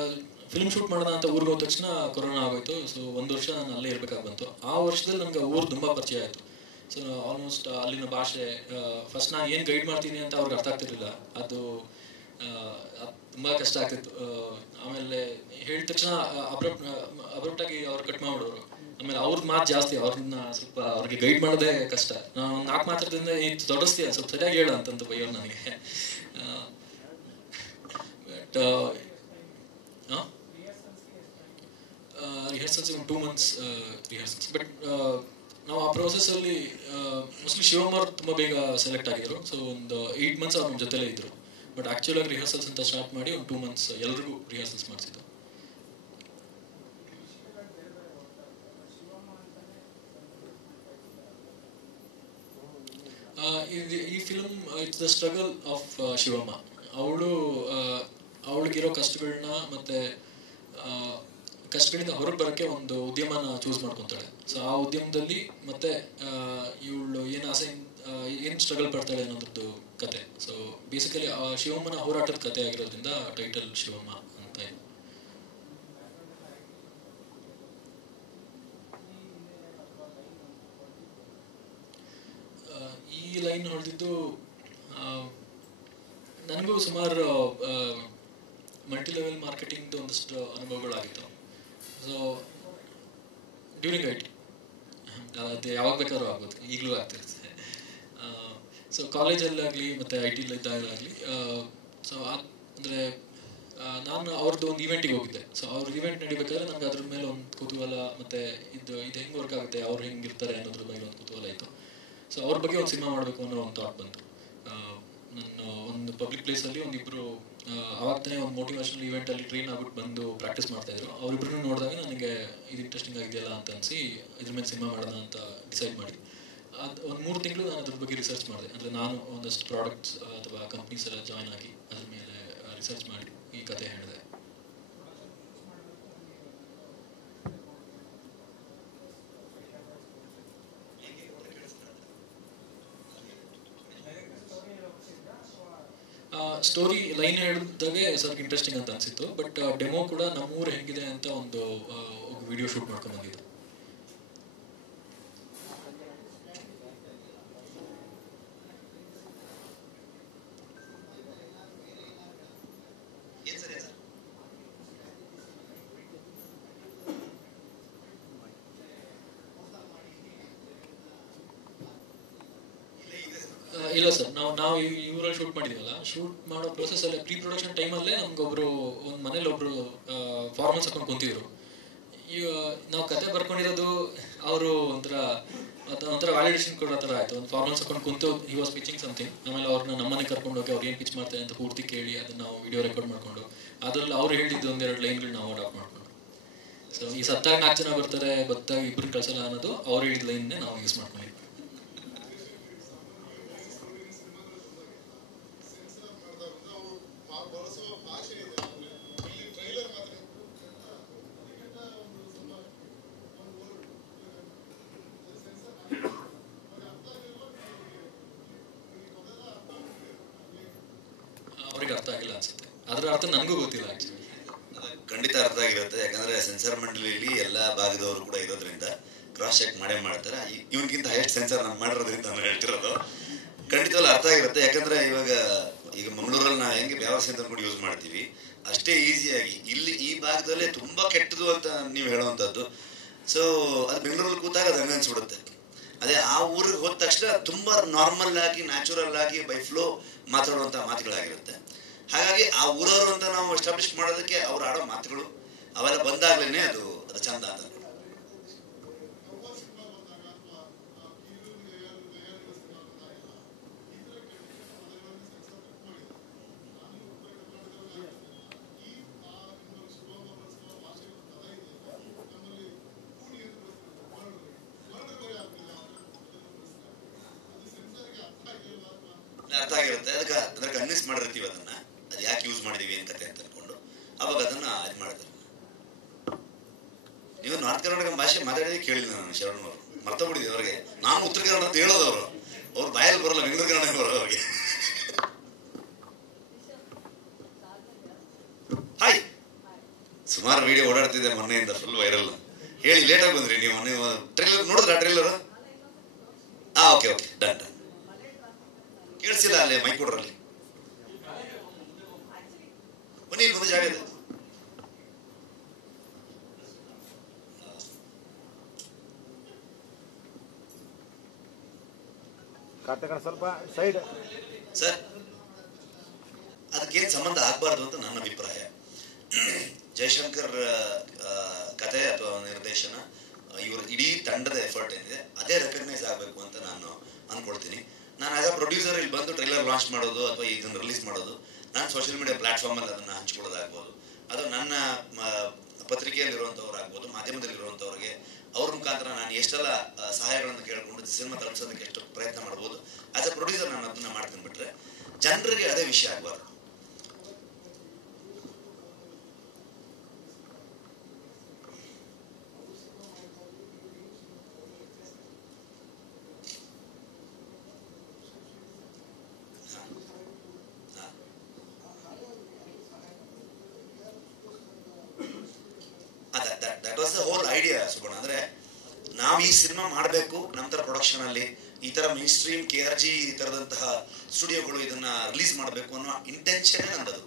ಫಿಲ್ಮ್ ಶೂಟ್ ಮಾಡೋಣ ಅಂತ ಊರಿಗೆ ಹೋದ ತಕ್ಷಣ ಕೊರೋನಾ ಆಗೋಯ್ತು. ಸೊ ಒಂದು ವರ್ಷ ನಾನು ಅಲ್ಲೇ ಇರಬೇಕಾಗಿ ಬಂತು. ಆ ವರ್ಷದಲ್ಲಿ ನನಗೆ ಊರು ತುಂಬ ಪರಿಚಯ ಆಯಿತು. ಸೊ ಆಲ್ಮೋಸ್ಟ್ ಅಲ್ಲಿನ ಭಾಷೆ ಫಸ್ಟ್ ನಾನು ಏನು ಗೈಡ್ ಮಾಡ್ತೀನಿ ಅಂತ ಅವ್ರಿಗೆ ಅರ್ಥ ಆಗ್ತಿರ್ಲಿಲ್ಲ. ಅದು ತುಂಬ ಕಷ್ಟ ಆಗ್ತಿತ್ತು. ಆಮೇಲೆ ಹೇಳಿದ ತಕ್ಷಣ ಅಬ್ರಪ್ಟಾಗಿ ಅವ್ರು ಕಟ್ ಮಾಡಿಬಿಡೋರು. ಆಮೇಲೆ ಅವ್ರದ್ದು ಮಾತು ಜಾಸ್ತಿ, ಅವ್ರನ್ನ ಸ್ವಲ್ಪ ಅವ್ರಿಗೆ ಗೈಡ್ ಮಾಡೋದೇ ಕಷ್ಟ. ನಾನು 4 ಮಾತಾಡ್ದಿಂದ ದೊಡ್ಡಸ್ತೀಯ ಸ್ವಲ್ಪ ಸರಿಯಾಗಿ ಹೇಳು ಅಂತಂತ ಬೈಯೋ ನನಗೆ. But rehearsals 2 months rehearsals. But ನಾವು ಆ ಪ್ರೋಸೆಸ್ಸಲ್ಲಿ ಮೋಸ್ಟ್ಲಿ ಶಿವಮ್ ಅವ್ರು ತುಂಬ ಬೇಗ ಸೆಲೆಕ್ಟ್ ಆಗಿದ್ರು. ಸೊ ಒಂದು 8 months ಅವ್ರು ನಮ್ಮ ಜೊತೆಲೇ ಇದ್ದರು. ಬಟ್ ಆ್ಯಕ್ಚುಲಾಗಿ ರಿಹರ್ಸಲ್ಸ್ ಅಂತ ಸ್ಟಾರ್ಟ್ ಮಾಡಿ ಒಂದು 2 months ಎಲ್ರಿಗೂ ರಿಹರ್ಸಲ್ಸ್ ಮಾಡಿಸಿದ್ದು. ಈ film it's the struggle of Shivamma. ಅವಳಿಗಿರೋ ಕಷ್ಟಗಳನ್ನ ಮತ್ತು ಕಷ್ಟಗಳಿಂದ ಹೊರಗೆ ಬರೋಕ್ಕೆ ಒಂದು ಉದ್ಯಮನ ಚೂಸ್ ಮಾಡ್ಕೊತಾಳೆ. ಸೊ ಆ ಉದ್ಯಮದಲ್ಲಿ ಮತ್ತೆ ಇವಳು ಏನು ಆಸೆ ಏನು ಸ್ಟ್ರಗಲ್ ಪಡ್ತಾಳೆ ಅನ್ನೋದ್ರದ್ದು ಕತೆ. ಸೊ ಬೇಸಿಕಲಿ ಶಿವಮ್ಮನ ಹೋರಾಟದ ಕತೆ ಆಗಿರೋದ್ರಿಂದ ಟೈಟಲ್ ಶಿವಮ್ಮ ಅಂತ. ಈ ಲೈನ್ ಹೊಡೆದಿದ್ದು ನನಗೂ ಸುಮಾರು ಮಲ್ಟಿ ಲೆವೆಲ್ ಮಾರ್ಕೆಟಿಂಗ್ದು ಒಂದಷ್ಟು ಅನುಭವಗಳಾಗಿತ್ತು. ಸೊ ಡ್ಯೂರಿಂಗ್ ಐ ಟಿ ಅದು ಯಾವಾಗ ಬೇಕಾದ್ರೂ ಆಗ್ಬೋದು, ಈಗಲೂ ಆಗ್ತಿರುತ್ತೆ. ಸೊ ಕಾಲೇಜಲ್ಲಾಗಲಿ ಮತ್ತು ಐ ಟಿಲಿದ್ದಾಗಲಿ ಸೊ ಅಂದರೆ ನಾನು ಅವ್ರದ್ದು ಒಂದು ಈವೆಂಟಿಗೆ ಹೋಗಿದ್ದೆ. ಸೊ ಅವ್ರ ಈವೆಂಟ್ ನಡಿಬೇಕಾದ್ರೆ ನನಗೆ ಅದ್ರ ಮೇಲೆ ಒಂದು ಕುತೂಹಲ ಮತ್ತು ಇದು ಹೆಂಗೆ ವರ್ಕ್ ಆಗುತ್ತೆ, ಅವ್ರು ಹೆಂಗಿರ್ತಾರೆ ಅನ್ನೋದ್ರ ಬಗ್ಗೆ ಒಂದು ಕುತೂಹಲ ಇತ್ತು. ಸೊ ಅವ್ರ ಬಗ್ಗೆ ಒಂದು ಸಿನಿಮಾ ಮಾಡಬೇಕು ಅನ್ನೋ ಒಂದು ಥಾಟ್ ಬಂತು. ನಾನು ಒಂದು ಪಬ್ಲಿಕ್ ಪ್ಲೇಸಲ್ಲಿ ಒಂದಿಬ್ಬರು ಆವಾಗ್ತಾನೆ ಒಂದು ಮೋಟಿವೇಶನಲ್ ಈವೆಂಟಲ್ಲಿ ಟ್ರೈನ್ ಆಗ್ಬಿಟ್ಟು ಬಂದು ಪ್ರಾಕ್ಟೀಸ್ ಮಾಡ್ತಾಯಿದ್ರು. ಅವರಿಬ್ಬರನ್ನೂ ನೋಡಿದಾಗ ನನಗೆ ಇದು ಇಂಟ್ರೆಸ್ಟಿಂಗ್ ಆಗಿದೆಯಲ್ಲ ಅಂತ ಅನಿಸಿ ಇದ್ರ ಮೇಲೆ ಸಿನಿಮಾ ಮಾಡೋಣ ಅಂತ ಡಿಸೈಡ್ ಮಾಡಿ ಅದು ಒಂದು 3 ತಿಂಗಳು ನಾನು ಅದ್ರ ಬಗ್ಗೆ ರಿಸರ್ಚ್ ಮಾಡಿದೆ. ಅಂದರೆ ನಾನು ಒಂದಷ್ಟು ಪ್ರಾಡಕ್ಟ್ಸ್ ಅಥವಾ ಕಂಪ್ನೀಸ್ ಎಲ್ಲ ಜಾಯ್ನ್ ಆಗಿ ಅದ್ರ ಮೇಲೆ ರಿಸರ್ಚ್ ಮಾಡಿ ಈ ಕತೆ ಹೇಳಿದೆ. ಸ್ಟೋರಿ ಲೈನ್ ಹೇಳಿದಾಗೆ ಸ್ವಲ್ಪ ಇಂಟ್ರೆಸ್ಟಿಂಗ್ ಅಂತ ಅನಿಸಿತ್ತು. ಬಟ್ ಡೆಮೋ ಕೂಡ ನಮ್ಮೂರು ಹೆಂಗಿದೆ ಅಂತ ಒಂದು ವಿಡಿಯೋ ಶೂಟ್ ಮಾಡ್ಕೊಂಡು ಬಂದಿದ್ದು. ಇಲ್ಲ ಸರ್, ನಾವು ಇವರಲ್ಲಿ ಶೂಟ್ ಮಾಡಿದ್ದೀವಲ್ಲ, ಶೂಟ್ ಮಾಡೋ ಪ್ರೊಸೆಸಲ್ಲೇ ಪ್ರೀ ಪ್ರೊಡಕ್ಷನ್ ಟೈಮಲ್ಲೇ ನಮ್ಗೊಬ್ರು ಒಂದು ಮನೇಲಿ ಒಬ್ರು ಫಾರ್ಮಲ್ಸ್ ಹಾಕೊಂಡು ಕುಂತಿದ್ರು. ನಾವು ಕತೆ ಬರ್ಕೊಂಡಿರೋದು ಅವರು ಒಂಥರ ವ್ಯಾಲಿಡೇಷನ್ ಕೊಡೋ ಥರ ಆಯಿತು. ಒಂದು ಫಾರ್ಮಲ್ಸ್ ಹಾಕೊಂಡು ಕುಂತು ಹಿ ವಾಸ್ ಪಿಚಿಂಗ್ ಸಮಥಿಂಗ್. ಆಮೇಲೆ ಅವ್ರನ್ನ ನಮ್ಮನೆ ಕರ್ಕೊಂಡು ಹೋಗಿ ಅವ್ರು ಏನು ಪಿಚ್ ಮಾಡ್ತಾರೆ ಅಂತ ಪೂರ್ತಿ ಕೇಳಿ ಅದನ್ನು ನಾವು ವಿಡಿಯೋ ರೆಕಾರ್ಡ್ ಮಾಡಿಕೊಂಡು ಅದರಲ್ಲಿ ಅವ್ರು ಹೇಳಿದ್ದು 1-2 ಲೈನ್ಗಳು ನಾವು ಅಡಾಪ್ಟ್ ಮಾಡಿಕೊಂಡು. ಸೊ ಈ ಸತ್ತಾಗ 4 ಜನ ಬರ್ತಾರೆ, ಬತ್ತಾಗ 2 ಕಳ್ಸಲ್ಲ ಅನ್ನೋದು ಅವ್ರು ಹೇಳಿದ ಲೈನ್ನೇ ನಾವು ಯೂಸ್ ಮಾಡ್ಕೊಂಡಿದ್ವಿ. ಅವ್ರಿಗೆ ಅರ್ಥ ಆಗಿಲ್ಲ ಅನ್ಸುತ್ತೆ. ಅದರ ಅರ್ಥ ನನಗೂ ಗೊತ್ತಿಲ್ಲ ಆಕ್ಚುಲಿ. ಖಂಡಿತ ಅರ್ಥ ಆಗಿರುತ್ತೆ, ಯಾಕಂದ್ರೆ ಸೆನ್ಸಾರ್ ಮಂಡಳಿಯಲ್ಲಿ ಎಲ್ಲಾ ಭಾಗದವರು ಕೂಡ ಇರೋದ್ರಿಂದ ಕ್ರಾಸ್ ಚೆಕ್ ಮಾಡೇ ಮಾಡ್ತಾರೆ. ಇವನ್ಗಿಂತ ಹೈಯೆಸ್ಟ್ ಸೆನ್ಸಾರ್ ನಾನು ಮಾಡಿರೋದ್ರಿಂದ ನಾನು ಹೇಳ್ತಿರೋದು ಖಂಡಿತವಲ್ಲ ಅರ್ಥ ಆಗಿರುತ್ತೆ. ಯಾಕಂದ್ರೆ ಈಗ ಮಂಗಳೂರಲ್ಲಿ ನಾವು ಹೆಂಗೆ ಯಾವ ಸೆನ್ಸರ್ ಕೂಡ ಯೂಸ್ ಮಾಡ್ತೀವಿ ಅಷ್ಟೇ ಈಸಿಯಾಗಿ ಇಲ್ಲಿ ಈ ಭಾಗದಲ್ಲೇ ತುಂಬಾ ಕೆಟ್ಟದು ಅಂತ ನೀವು ಹೇಳುವಂಥದ್ದು. ಸೊ ಅದು ಬೆಂಗಳೂರಲ್ಲಿ ಕೂತಾಗ ಅದು ಹಂಗೆ ಅನ್ಸ್ಬಿಡುತ್ತೆ. ಅದೇ ಆ ಊರಿಗೆ ಹೋದ ತಕ್ಷಣ ತುಂಬಾ ನಾರ್ಮಲ್ ಆಗಿ ನ್ಯಾಚುರಲ್ ಆಗಿ ಬೈ ಫ್ಲೋ ಮಾತಾಡುವಂಥ ಮಾತುಗಳಾಗಿರುತ್ತೆ. ಹಾಗಾಗಿ ಆ ಊರವರು ಅಂತ ನಾವು ಎಸ್ಟಾಬ್ಲಿಷ್ ಮಾಡೋದಕ್ಕೆ ಅವ್ರು ಆಡೋ ಮಾತುಗಳು ಅವೆಲ್ಲ ಬಂದಾಗ್ಲೇನೆ ಅದು ಚಂದ ಅಂತ. ಅರ್ಥ ಆಗಿರುತ್ತೆ, ಅದಕ್ಕೆ ಕನ್ವಿನ್ಸ್ ಮಾಡಿರ್ತೀವಿ ಅದನ್ನ. ಯಾಕೆ ಯೂಸ್ ಮಾಡಿದೀವಿ ಏನ್ ಕತೆ ಅಂತ ಅನ್ಕೊಂಡು ಅವಾಗ ಅದನ್ನ ಇದು ಮಾಡಿದ್ರು. ನೀವು ನಾರ್ತ್ ಕರ್ನಾಟಕ ಭಾಷೆ ಮಾತಾಡಿದ್ರೆ ಕೇಳಿಲ್ಲ ನಾನು ಶರಣ್ ಅವರು, ಮರ್ತೋಗ್ಬಿಟ್ಟಿದ್ದೆ ಅವ್ರಿಗೆ. ನಾನು ಉತ್ತರ ಕನ್ನಡ ಅಂತ ಹೇಳೋದವ್ರು, ಅವ್ರು ಬಾಯಲ್ಲಿ ಬರೋಲ್ಲ, ಬೆಂಗಳೂರು ಕನ್ನಡ ಬರೋದು ಅವ್ರಿಗೆ. ಹಾಯ್, ಸುಮಾರು ವಿಡಿಯೋ ಓಡಾಡ್ತಿದ್ದೆ ಮೊನ್ನೆಯಿಂದ, ಫುಲ್ ವೈರಲ್. ಹೇಳಿ, ಲೇಟಾಗಿ ಬಂದ್ರಿ ನೀವು. ನೀವು ಟ್ರೈಲರ್ ನೋಡಿದ್ರ? Trailer okay okay, done done. ಕೇಳಿಸಿಲ್ಲ ಅಲ್ಲೇ ಮೈಕ್ ಕೊಡ್ರಲ್ಲಿ ಬನ್ನಿ, ಇಲ್ಲಿ ಒಂದು ಜಾಗ ಇದೆ. ಸ್ವಲ್ಪ ಸೈಡ್ ಸರ್, ಅದಕ್ಕೇನು ಸಂಬಂಧ ಆಗಬಾರ್ದು ಅಂತ ನನ್ನ ಅಭಿಪ್ರಾಯ. ಜಯಶಂಕರ್ ಕಥೆ ಅಥವಾ ನಿರ್ದೇಶನ, ಇವ್ರ ಇಡೀ ತಂಡದ ಎಫರ್ಟ್ ಏನಿದೆ ಅದೇ ರೆಕಗ್ನೈಸ್ ಆಗಬೇಕು ಅಂತ ನಾನು ಅನ್ಕೊಳ್ತೀನಿ. ನಾನು ಆಗ ಪ್ರೊಡ್ಯೂಸರ್ ಇಲ್ಲಿ ಬಂದು ಟ್ರೈಲರ್ ಲಾಂಚ್ ಮಾಡೋದು ಅಥವಾ ಇದನ್ನು ರಿಲೀಸ್ ಮಾಡೋದು, ನಾನು ಸೋಷಿಯಲ್ ಮೀಡಿಯಾ ಪ್ಲಾಟ್ಫಾರ್ಮಲ್ಲಿ ಅದನ್ನು ಹಂಚ್ಕೊಳ್ಳೋದಾಗ್ಬೋದು, ಅದು ನನ್ನ ಪತ್ರಿಕೆಯಲ್ಲಿರುವಂಥವ್ರು ಆಗ್ಬೋದು, ಮಾಧ್ಯಮದಲ್ಲಿರುವಂಥವ್ರಿಗೆ ಅವ್ರ ಮುಖಾಂತರ ನಾನು ಎಷ್ಟೆಲ್ಲ ಸಹಾಯಗಳನ್ನು ಕೇಳಿಕೊಂಡು ಸಿನಿಮಾ ತಲುಪಿಸೋದಕ್ಕೆ ಎಷ್ಟು ಪ್ರಯತ್ನ ಮಾಡ್ಬೋದು. ಆಸ್ ಅ ಪ್ರೊಡ್ಯೂಸರ್ ನಾನು ಅದನ್ನ ಮಾಡ್ತೀನಿ. ಬಿಟ್ರೆ ಜನರಿಗೆ ಅದೇ ವಿಷಯ ಆಗಬಾರ್ದು. That was the whole idea Subanna. ಅಂದ್ರೆ ನಾವು ಈ ಸಿನಿಮಾ ಮಾಡಬೇಕು, ನಮ್ಮ ತರ ಪ್ರೊಡಕ್ಷನ್ ಅಲ್ಲಿ ಈ ತರ ಮೇನ್ ಸ್ಟ್ರೀಮ್ KRG ಈ ತರದಂತಹ ಸ್ಟುಡಿಯೋಗಳು ಇದನ್ನ ರಿಲೀಸ್ ಮಾಡಬೇಕು ಅನ್ನೋ ಇಂಟೆನ್ಷನ್ ನಂದದು.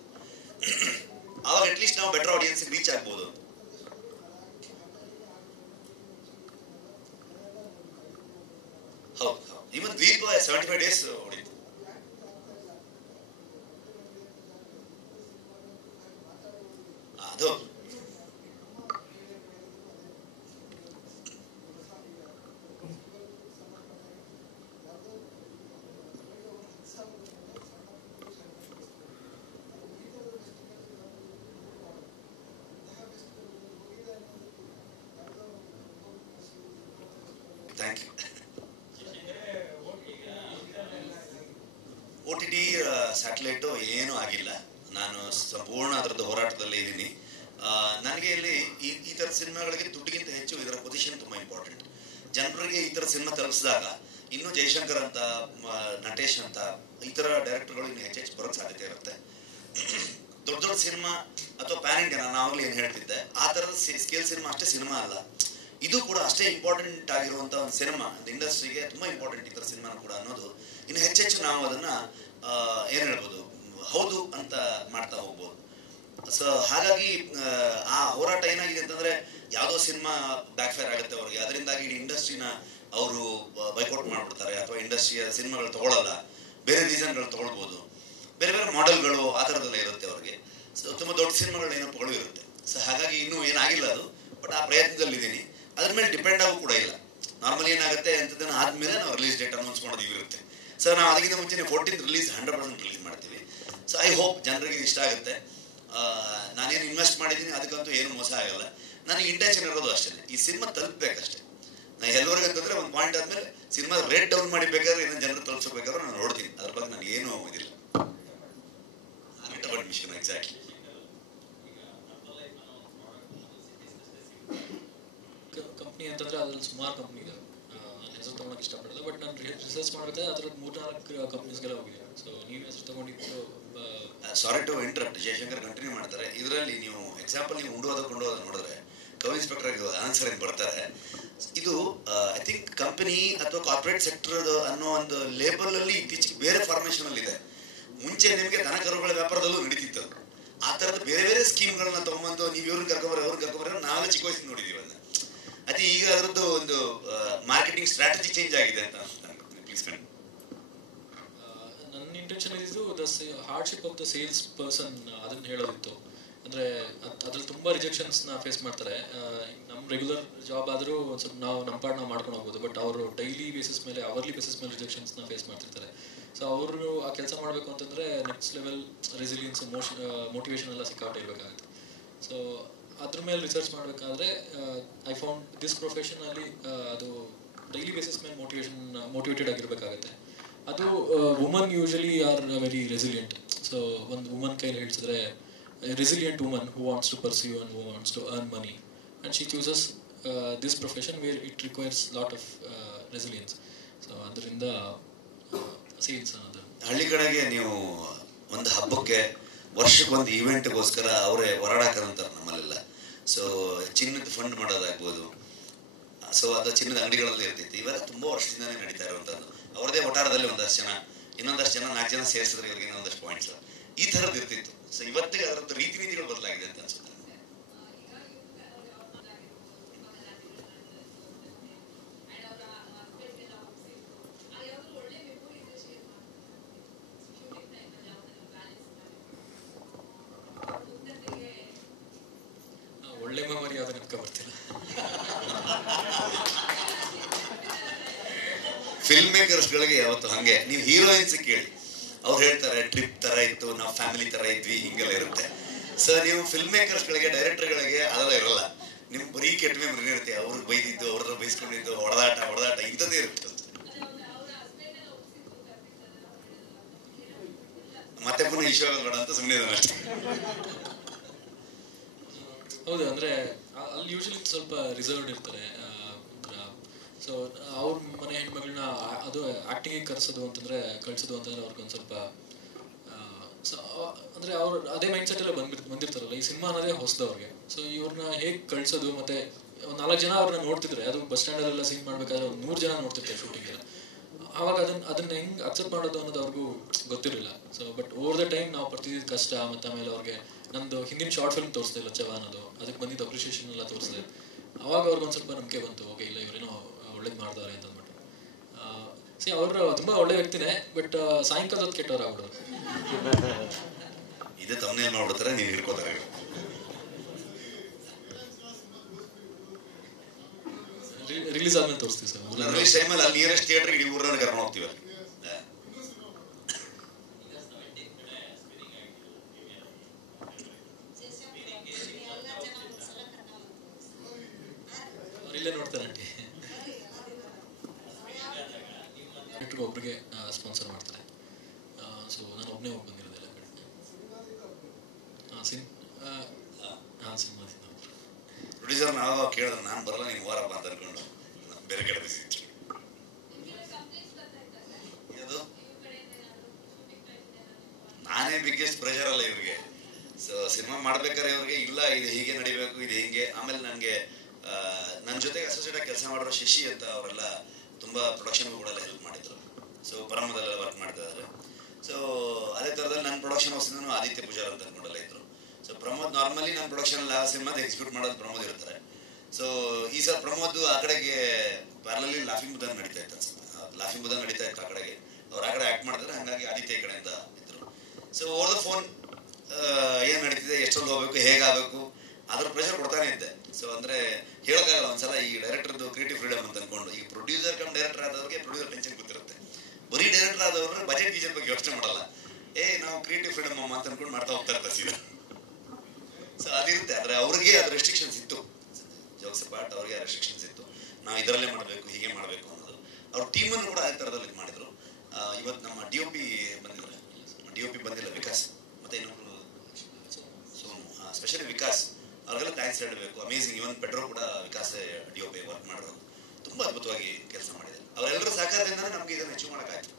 ಅವಾಗ ಅಟ್ಲೀಸ್ಟ್ ನಾವು ಬೆಟರ್ ಆಡಿಯನ್ಸ್ ರೀಚ್ ಆಗ್ಬೋದು. ಹೌದು, ಇವನ್ ದ್ವೀಪ 75 days ಹೊಡಿತು. ಅದು ಥ್ಯಾಂಕ್ ಯು. OTT ಸ್ಯಾಟಲೈಟು ಏನೂ ಆಗಿಲ್ಲ. ನಾನು ಸಂಪೂರ್ಣ ಅದರದ್ದು ಹೋರಾಟದಲ್ಲೇ ಇದ್ದೀನಿ. ನನಗೆ ಇಲ್ಲಿ ಈ ಥರ ಸಿನಿಮಾಗಳಿಗೆ ದುಡ್ಡಿಗಿಂತ ಹೆಚ್ಚು ಇದರ ಪೊಸಿಷನ್ ತುಂಬ ಇಂಪಾರ್ಟೆಂಟ್. ಜನರಿಗೆ ಈ ಥರ ಸಿನಿಮಾ ತಲುಪಿಸಿದಾಗ ಇನ್ನೂ ಜಯಶಂಕರ್ ಅಂತ, ನಟೇಶ್ ಅಂತ ಈ ಥರ ಡೈರೆಕ್ಟರ್ಗಳು ಇನ್ನು ಹೆಚ್ಚೆಚ್ಚು ಬರೋಕ್ಕೆ ಸಾಧ್ಯತೆ ಇರುತ್ತೆ. ದೊಡ್ಡ ದೊಡ್ಡ ಸಿನಿಮಾ ಅಥವಾ ಪ್ಯಾನ್ ಇಂಡಿಯಾ, ನಾನು ಆವಾಗಲೇ ಏನು ಹೇಳ್ತಿದ್ದೆ, ಆ ಥರದ ಸ್ಕೇಲ್ ಸಿನಿಮಾ ಅಷ್ಟೇ ಸಿನಿಮಾ ಅಲ್ಲ, ಇದು ಕೂಡ ಅಷ್ಟೇ ಇಂಪಾರ್ಟೆಂಟ್ ಆಗಿರುವಂಥ ಒಂದು ಸಿನಿಮಾ. ಒಂದು ಇಂಡಸ್ಟ್ರಿಗೆ ತುಂಬ ಇಂಪಾರ್ಟೆಂಟ್ ಈ ಥರ ಸಿನಿಮಾ ಕೂಡ ಅನ್ನೋದು ಇನ್ನು ಹೆಚ್ಚೆಚ್ಚು ನಾವು ಅದನ್ನ ಏನು ಹೇಳ್ಬೋದು, ಹೌದು ಅಂತ ಮಾಡ್ತಾ ಹೋಗ್ಬೋದು. ಸೊ ಹಾಗಾಗಿ ಆ ಹೋರಾಟ ಏನಾಗಿದೆ ಅಂತಂದ್ರೆ, ಯಾವುದೋ ಸಿನಿಮಾ ಬ್ಯಾಕ್ ಫೈರ್ ಆಗುತ್ತೆ ಅವ್ರಿಗೆ, ಅದರಿಂದಾಗಿ ಇಡೀ ಇಂಡಸ್ಟ್ರಿನ ಅವರು ಬೈಕೌಟ್ ಮಾಡ್ಬಿಡ್ತಾರೆ, ಅಥವಾ ಇಂಡಸ್ಟ್ರಿಯ ಸಿನಿಮಾಗಳು ತಗೊಳ್ಳಲ್ಲ, ಬೇರೆ ರೀಸನ್ಗಳು ತಗೊಳ್ಬೋದು, ಬೇರೆ ಬೇರೆ ಮಾಡೆಲ್ಗಳು ಆ ಥರದಲ್ಲೇ ಇರುತ್ತೆ ಅವ್ರಿಗೆ. ಸೊ ತುಂಬ ದೊಡ್ಡ ಸಿನಿಮಾಗಳ ನೆನಪುಗಳು ಇರುತ್ತೆ. ಸೊ ಹಾಗಾಗಿ ಇನ್ನೂ ಏನಾಗಿಲ್ಲ ಅದು, ಬಟ್ ಆ ಪ್ರಯತ್ನದಲ್ಲಿದ್ದೀನಿ. ಅದ್ರ ಮೇಲೆ ಡಿಪೆಂಡ್ ಆಗು ಕೂಡ ಇಲ್ಲ. ನಾರ್ಮಲಿ ಏನಾಗುತ್ತೆ ಅಂತದನ್ನ ಆದ್ಮೇಲೆ ನಾವು ರಿಲೀಸ್ ಡೇಟ್ ಅನೌನ್ಸ್ ಮಾಡೋದು ಇರುತ್ತೆ. ಸೊ ನಾವು ಅದಕ್ಕಿಂತ ಮುಂಚೆ 14th ರಿಲೀಸ್ 100% ರಿಲೀಸ್ ಮಾಡ್ತೀವಿ. ಸೊ ಐ ಹೋಪ್ ಜನರಿಗೆ ಇಷ್ಟ ಆಗುತ್ತೆ. ನಾನೇನು ಇನ್ವೆಸ್ಟ್ ಮಾಡಿದ್ದೀನಿ ಅದಕ್ಕಂತೂ ಏನು ಮೋಸ ಆಗಲ್ಲ. ನನಗೆ ಇಂಟೆನ್ಷನ್ ಇರೋದು ಅಷ್ಟೇ, ಈ ಸಿನಿಮಾ ತಲುಪಬೇಕಷ್ಟೇ. ನಾನು ಎಲ್ಲರಿಗೂ ಅಂತಂದ್ರೆ ಒಂದು ಪಾಯಿಂಟ್ ಆದ್ಮೇಲೆ ಸಿನಿಮಾ ರೇಟ್ ಡೌನ್ ಮಾಡಿ ಬೇಕಾದ್ರೆ ಇನ್ನೊಂದು ಜನರು ತಲುಪಿಸಬೇಕಾದ್ರೆ ನಾನು ನೋಡ್ತೀನಿ. ಅದ್ರ ಬಗ್ಗೆ ನನಗೆ ಏನೂ ಇದಿಲ್ಲ. Mission exactly. ಕಂಪ್ನಿ ಅಂತಂದ್ರೆ ಅದ್ರಲ್ಲಿ ಸುಮಾರು ಕಂಪ್ನಿ ಇದೆ, ನಾನು ಹೆಸರು ತೊಗೊಳಕ್ಕೆ ಇಷ್ಟಪಡಲ್ಲ. ಬಟ್ ನಾನು ರಿಸರ್ಚ್ ಮಾಡಬೇಕಾದ್ರೆ ಅದ್ರದ್ದು 3-4 ಕಂಪ್ನೀಸ್ಗೆಲ್ಲ ಹೋಗಿದೆ. ಸೊ ನೀವು ಹೆಸರು ತಗೊಂಡಿದ್ದು sorry to interrupt, Jayashankar continue ಮಾಡ್ತಾರೆ. ಇದರಲ್ಲಿ ನೀವು ಎಕ್ಸಾಂಪಲ್ ನೀವು ಕೊಂಡೋದ ನೋಡಿದ್ರೆ ಕವ್ ಇನ್ಸ್ಪೆಕ್ಟರ್ ಆನ್ಸರ್ ಏನು ಬರ್ತಾರೆ, ಇದು ಐ ಥಿಂಕ್ ಕಂಪನಿ ಅಥವಾ ಕಾರ್ಪೊರೇಟ್ ಸೆಕ್ಟರ್ ಅನ್ನೋ ಒಂದು ಲೇಬಲ್ ಅಲ್ಲಿ ಇತ್ತೀಚೆಗೆ ಬೇರೆ ಫಾರ್ಮೇಶನ್ ಅಲ್ಲಿ ಇದೆ. ಮುಂಚೆ ನಿಮಗೆ ದನ ಕರುಗಳ ವ್ಯಾಪಾರದಲ್ಲೂ ನಡೀತಿತ್ತು. ಆ ಥರದ ಬೇರೆ ಬೇರೆ ಸ್ಕೀಮ್ಗಳನ್ನ ತಗೊಂಬಂದು ನೀವು ಇವ್ರನ್ನ ಕರ್ಕೊಂಬರ ನಾವೇ ಚಿಕ್ಕ ವಯಸ್ಸಿಗೆ ನೋಡಿದೀವಿ ಅದನ್ನ. ಅದೇ ಈಗ ಅದರದ್ದು ಒಂದು ಮಾರ್ಕೆಟಿಂಗ್ ಸ್ಟ್ರಾಟಜಿ ಚೇಂಜ್ ಆಗಿದೆ ಅಂತ ಪ್ಲೀಸ್ ಕಂಡು. ನನ್ನ ಇಂಟೆನ್ಷನ್ ಇದ್ದು hardship of the sales person ಅದನ್ನ ಹೇಳೋದಿತ್ತು. ಅಂದರೆ ಅದ್ರಲ್ಲಿ ತುಂಬ ರಿಜೆಕ್ಷನ್ಸ್ನ ಫೇಸ್ ಮಾಡ್ತಾರೆ. ನಮ್ಮ ರೆಗ್ಯುಲರ್ ಜಾಬ್ ಆದರೂ ಒಂದು ಸ್ವಲ್ಪ ನಮ್ಮ ಪಾರ್ಟ್ ನಾವು ಮಾಡ್ಕೊಂಡು ಹೋಗ್ಬೋದು. ಬಟ್ ಅವರು ಡೈಲಿ ಬೇಸಿಸ್ ಮೇಲೆ, ಅವರ್ಲಿ ಬೇಸಿಸ್ ಮೇಲೆ ರಿಜೆಕ್ಷನ್ಸ್ನ ಫೇಸ್ ಮಾಡ್ತಿರ್ತಾರೆ. ಸೊ ಅವರು ಆ ಕೆಲಸ ಮಾಡಬೇಕು ಅಂತಂದರೆ ನೆಕ್ಸ್ಟ್ ಲೆವೆಲ್ ರೆಸಿಲಿಯನ್ಸ್, ಮೋಟಿವೇಶನ್ ಎಲ್ಲ ಸಿಕ್ಕಾಪಟ್ಟೆ ಇರಬೇಕಾಗುತ್ತೆ. ಸೊ ಅದ್ರ ಮೇಲೆ ರಿಸರ್ಚ್ ಮಾಡಬೇಕಾದ್ರೆ ಐ ಫೌಂಡ್ ದಿಸ್ ಪ್ರೊಫೆಷನಲ್ಲಿ ಅದು ಡೈಲಿ ಬೇಸಿಸ್ ಮೇಲೆ ಮೋಟಿವೇಟೆಡ್ ಆಗಿರಬೇಕಾಗುತ್ತೆ. ಅದು woman usually are very resilient. So ಒಂದು ವುಮನ್ ಕೈಲಿ ಹೇಳ್ಸಿದ್ರೆ resilient woman who wants to pursue and who wants to earn money and she chooses this profession where it requires lot of resilience. So ಅದರಿಂದ ಸೇಲ್ಸ್ ಅನ್ನೋದು ಹಳ್ಳಿ ಕಡೆಗೆ ನೀವು ಒಂದು ಹಬ್ಬಕ್ಕೆ ವರ್ಷಕ್ಕೊಂದು ಈವೆಂಟ್ಗೋಸ್ಕರ ಅವರೇ ಹೊರಡಾಕರಂತಾರೆ ನಮ್ಮಲ್ಲೆಲ್ಲ. ಸೊ ಚಿನ್ನದ ಫಂಡ್ ಮಾಡೋದಾಗ್ಬೋದು, ಸೊ ಅದು ಚಿನ್ನದ ಅಂಗಡಿಗಳಲ್ಲಿ ಇರ್ತೈತಿ. ಇವೆಲ್ಲ ತುಂಬಾ ವರ್ಷದಿಂದಾನೇ ನಡೀತಾ ಇರುವಂಥದ್ದು. ಅವ್ರದೇ ವಟಾರದಲ್ಲಿ ಒಂದಷ್ಟು ಜನ, ಇನ್ನೊಂದಷ್ಟು ಜನ 4 ಜನ ಸೇರಿಸಿದ್ರೆ ಇವ್ರಿಗೆ ಇನ್ನೊಂದಷ್ಟು ಪಾಯಿಂಟ್ಸ್ ಈ ಥರದ್ದು ಇರ್ತಿತ್ತು. ಸೊ ಇವತ್ತಿಗೆ ಅದರದ್ದು ರೀತಿ ನೀತಿಗಳು ಬದಲಾಗಿದೆ ಅಂತ ಅನ್ಸುತ್ತೆ. ಒಳ್ಳೆ ಮೆಮೊರಿ ಯಾವ್ದು ನೆನಪು ಬರ್ತಿಲ್ಲ. ಫಿಲ್ಮ್ ಮೇಕರ್ಸ್ಗಳಿಗೆ ಯಾವತ್ತು ಹಂಗೆ, ನೀವು ಹೀರೋಯಿನ್ಸ್ ಕೇಳಿ, ಅವ್ರು ಹೇಳ್ತಾರೆ ಟ್ರಿಪ್ ತರ ಇತ್ತು, ನಾವು ಫ್ಯಾಮಿಲಿ ತರ ಇದ್ವಿ, ಹಿಂಗೆಲ್ಲ ಇರುತ್ತೆ. ಸೊ ನೀವು ಫಿಲ್ಮ್ ಮೇಕರ್ಸ್ಗಳಿಗೆ, ಡೈರೆಕ್ಟರ್ಗಳಿಗೆ ಅದೆಲ್ಲ ಇರಲ್ಲ. ನಿಮ್ಗೆ ಬರೀ ಕೆಟ್ಟ ಮೆಮೊರಿ ಇರುತ್ತೆ. ಅವ್ರಿಗೆ ಬೈದಿದ್ದು, ಅವ್ರನ್ನ ಬೈಸ್ಕೊಂಡಿದ್ದು, ಹೊಡೆದಾಟ ಇಂಥದ್ದೇ ಇರುತ್ತೆ. ಮತ್ತೆ ಪುನಃ ಈಶ್ವರ ಬೇಡ ಅಂತ ಸುಮ್ಮನೆ ಅಷ್ಟೇ. ಹೌದು, ಅಂದರೆ ಅಲ್ಲಿ ಯೂಶಲಿ ಸ್ವಲ್ಪ ರಿಸರ್ವ್ಡ್ ಇರ್ತಾರೆ. ಸೊ ಅವ್ರ ಮನೆ ಹೆಣ್ಮಗಳನ್ನ ಅದು ಆ್ಯಕ್ಟಿಂಗಿಗೆ ಕಳ್ಸೋದು ಅಂತಂದರೆ ಅವ್ರಿಗೊಂದು ಸ್ವಲ್ಪ ಅಂದರೆ ಅವ್ರು ಅದೇ ಮೈಂಡ್ ಸೆಟ್ಟಲ್ಲೇ ಬಂದಿರ್ತಾರಲ್ಲ. ಈ ಸಿನಿಮಾ ಅನ್ನೋದೇ ಹೊಸದವ್ರಿಗೆ. ಸೊ ಇವ್ರನ್ನ ಹೇಗೆ ಕಳ್ಸೋದು, ಮತ್ತು ಒಂದು 4 ಜನ ಅವ್ರನ್ನ ನೋಡ್ತಿದ್ರೆ, ಅದು ಬಸ್ ಸ್ಟ್ಯಾಂಡಲ್ಲೆಲ್ಲ ಸೀನ್ ಮಾಡಬೇಕಾದ್ರೆ ಒಂದು 100 ಜನ ನೋಡ್ತಿರ್ತಾರೆ ಶೂಟಿಂಗೆಲ್ಲ. ಆವಾಗ ಅದನ್ನ ಹೆಂಗೆ ಅಕ್ಸೆಪ್ಟ್ ಮಾಡೋದು ಅನ್ನೋದು ಅವ್ರಿಗೂ ಗೊತ್ತಿರಲಿಲ್ಲ. So but over the time ನಾವು ಪಡ್ತಿದ್ದ ಕಷ್ಟ, ಮತ್ತು ಆಮೇಲೆ ಅವ್ರಿಗೆ ನಂದು ಹಿಂದಿನ ಶಾರ್ಟ್ ಫಿಲ್ಮ್ ತೋರಿಸ್ದೆ ಲಚ್ಚವ ಅನ್ನೋದು, ಅದಕ್ಕೆ ಬಂದಿದ್ದು ಅಪ್ರಿಷಿಯೇಷನ್ ಎಲ್ಲ ತೋರಿಸಿದೆ. ಅವಾಗ ಅವ್ರಿಗೊಂದು ಸ್ವಲ್ಪ ನಂಬಿಕೆ ಬಂತು, ಓಕೆ ಇಲ್ಲ ಇವರೇನೋ ಒಳ್ಳೇದು ಮಾಡ್ತಾರೆ ಅಂತ ಅಂದ್ಬಿಟ್ಟು. ಅವರು ತುಂಬ ಒಳ್ಳೆ ವ್ಯಕ್ತಿನೇ, ಬಟ್ ಸಾಯಂಕಾಲದ ಕೆಟ್ಟವ್ರು ಆಗ್ಬಿಡೋರು. ಇದೇ ತಮ್ಮನೇ ನೋಡ್ಬಿಡ್ತಾರೆ, ನೀವು ಹಿಡ್ಕೋತಾರೆ. ರಿಲೀಸ್ ಆದ್ಮೇಲೆ ತೋರಿಸ್ತೀವಿ ಸರ್. ರಿಲೀಸ್ ಟೈಮಲ್ಲಿ ಅಲ್ಲಿ ನಿಯರೆಸ್ಟ್ ಥಿಯೇಟರ್ ಇಡೀ ಊರನ್ನ ಕರ್ಕೊಂಡು ಹೋಗ್ತೀವಿ. ಇಲ್ಲೇ ನೋಡ್ತಾರೆ ಆಂಟಿ. ಒಬ್ರಿಗೆ ಸ್ಪಾನ್ಸರ್ ಮಾಡ್ತಾರೆ. ಸೊ ನಾನು ಒಬ್ಬನೇ ಹೋಗಿ ಬಂದಿರೋದಿಲ್ಲ ಕಡೆ. ಸಿನಿಮಾದಿಂದ ಪ್ರೊಡ್ಯೂಸರ್ ನಾವು ಕೇಳಿದ್ರೆ ನಾನು ಬರಲ್ಲ, ನೀವು ಹೋರಪ್ಪ ಅಂತ ಅನ್ಕೊಂಡು ಬೇರೆ ಕಡೆ ಬಿಸಿತ್ತು. ಇದು ನಾನೇ ಬಿಗ್ಗೆಸ್ಟ್ ಪ್ರೆಷರ್ ಅಲ್ಲ ಇವ್ರಿಗೆ. ಸೊ ಸಿನಿಮಾ ಮಾಡ್ಬೇಕಾದ್ರೆ ಇವ್ರಿಗೆ ಇಲ್ಲ ಇದು ಹೀಗೆ ನಡಿಬೇಕು, ಇದು ಹಿಂಗೆ. ಆಮೇಲೆ ನನಗೆ ನನ್ನ ಜೊತೆಗೆ ಅಸೋಸಿಯೇಟ್ ಆಗಿ ಕೆಲಸ ಮಾಡಿರೋ ಶಶಿ ಅಂತ ಅವರೆಲ್ಲ ತುಂಬ ಪ್ರೊಡಕ್ಷನ್ಗೂ ಕೂಡ ಹೆಲ್ಪ್ ಮಾಡಿದ್ರು. ಸೊ ಪರಮದಲ್ಲೆಲ್ಲ ವರ್ಕ್ ಮಾಡ್ತಾ ಇದ್ದಾರೆ. ಸೊ ಅದೇ ಥರದಲ್ಲಿ ನನ್ನ ಪ್ರೊಡಕ್ಷನ್ ಹೌಸ್ನೂ ಆದಿತ್ಯ ಪೂಜಾರ್ ಅಂತ ಅನ್ಕೊಂಡೆಲ್ಲ ಇದ್ರು. ಸೊ ಪ್ರಮೋದ್ ನಾರ್ಮಲಿ ನನ್ನ ಪ್ರೊಡಕ್ಷನ್ ಆ ಸಿನಿಮಾದ ಎಕ್ಸಿಕ್ಯೂಟ್ ಮಾಡೋದು ಪ್ರಮೋದ್ ಇರ್ತಾರೆ. ಸೊ ಈ ಸಲ ಪ್ರಮೋದ್ ಆ ಕಡೆಗೆ ಪ್ಯಾರಲಲ್ಲಿ ಲಾಫಿಂಗ್ ಬುದ್ಧ ನಡೀತಾ ಇತ್ತು ಅನ್ಸುತ್ತೆ. ಲಾಫಿಂಗ್ ಬುದ್ಧ ನಡೀತಾ ಇತ್ತು ಆ ಕಡೆಗೆ, ಅವ್ರು ಆ ಕಡೆ ಆ್ಯಕ್ಟ್ ಮಾಡಿದ್ರೆ, ಹಾಗಾಗಿ ಆದಿತ್ಯ ಕಡೆಯಿಂದ ಇದ್ರು. ಸೊ ಓವರ್ ದ ಫೋನ್ ಏನು ನಡೀತಿದೆ, ಎಷ್ಟೊಂದು ಹೋಗ್ಬೇಕು, ಹೇಗಾಗಬೇಕು, ಅದ್ರ ಪ್ರೆಷರ್ ಕೊಡ್ತಾನೆ ಇದ್ದೆ. ಸೊ ಅಂದರೆ ಹೇಳೋಕ್ಕಾಗಲ್ಲ, ಒಂದ್ಸಲ ಈ ಡೈರೆಕ್ಟರ್ದು ಕ್ರಿಯೇಟಿವ್ ಫ್ರೀಡಮ್ ಅಂತ ಅನ್ಕೊಂಡು, ಈಗ ಪ್ರೊಡ್ಯೂಸರ್ ಕಮ್ ಡೈರೆಕ್ಟರ್ ಆದವ್ರಿಗೆ ಪ್ರೊಡ್ಯೂಸರ್ ಟೆನ್ಷನ್ ಗೊತ್ತಿರುತ್ತೆ. ಬರೀ ಡೈರೆಕ್ಟರ್ ಆದವ್ರು ಬಜೆಟ್ ಗೀಜೆಟ್ ಬಗ್ಗೆ ಯೋಚನೆ ಮಾಡಲ್ಲ. ನಾವು ಕ್ರಿಯೇಟಿವ್ ಫ್ರೀಡಮ್ ಅಮ್ಮ ಅಂತ ಅನ್ಕೊಂಡು ಮಾಡ್ತಾ ಹೋಗ್ತಾ ಇರ್ತಾರೆ ಸೀದಾ. ಸೊ ಅದಿರುತ್ತೆ. ಆದರೆ ಅವ್ರಿಗೆ ಅದು ರೆಸ್ಟ್ರಿಕ್ಷನ್ಸ್ ಇತ್ತು. ಜೋಕ್ಸ್ ಪಾರ್ಟ್ ಅವ್ರಿಗೆ ರೆಸ್ಟ್ರಿಕ್ಷನ್ಸ್ ಇತ್ತು, ನಾವು ಇದರಲ್ಲೇ ಮಾಡಬೇಕು, ಹೀಗೆ ಮಾಡಬೇಕು ಅನ್ನೋದು. ಅವ್ರ ಟೀಮನ್ನು ಕೂಡ ಅದೇ ಥರದಲ್ಲಿ ಇದು ಮಾಡಿದ್ರು. ಇವತ್ತು ನಮ್ಮ DOP ಬಂದಿಲ್ಲ, ವಿಕಾಸ್ ಮತ್ತೆ ಇನ್ನೊಬ್ರು ಸೋಮು, ಸ್ಪೆಷಲಿ ವಿಕಾಸ್, ಅವ್ರಿಗೆಲ್ಲ ಥ್ಯಾಂಕ್ಸ್ ಹೇಳಬೇಕು. ಅಮೇಝಿಂಗ್. ಇವನ್ ಪೆಟ್ರೋ ಕೂಡ ವಿಕಾಸ್ DOP ವರ್ಕ್ ಮಾಡೋದು ತುಂಬ ಅದ್ಭುತವಾಗಿ ಕೆಲಸ ಮಾಡಿದ್ದಾರೆ. ಅವರೆಲ್ಲರ ಸಹಕಾರದಿಂದ ನಮ್ಗೆ ಇದನ್ನು ಅಚೀವ್ ಮಾಡೋಕ್ಕಾಯ್ತು.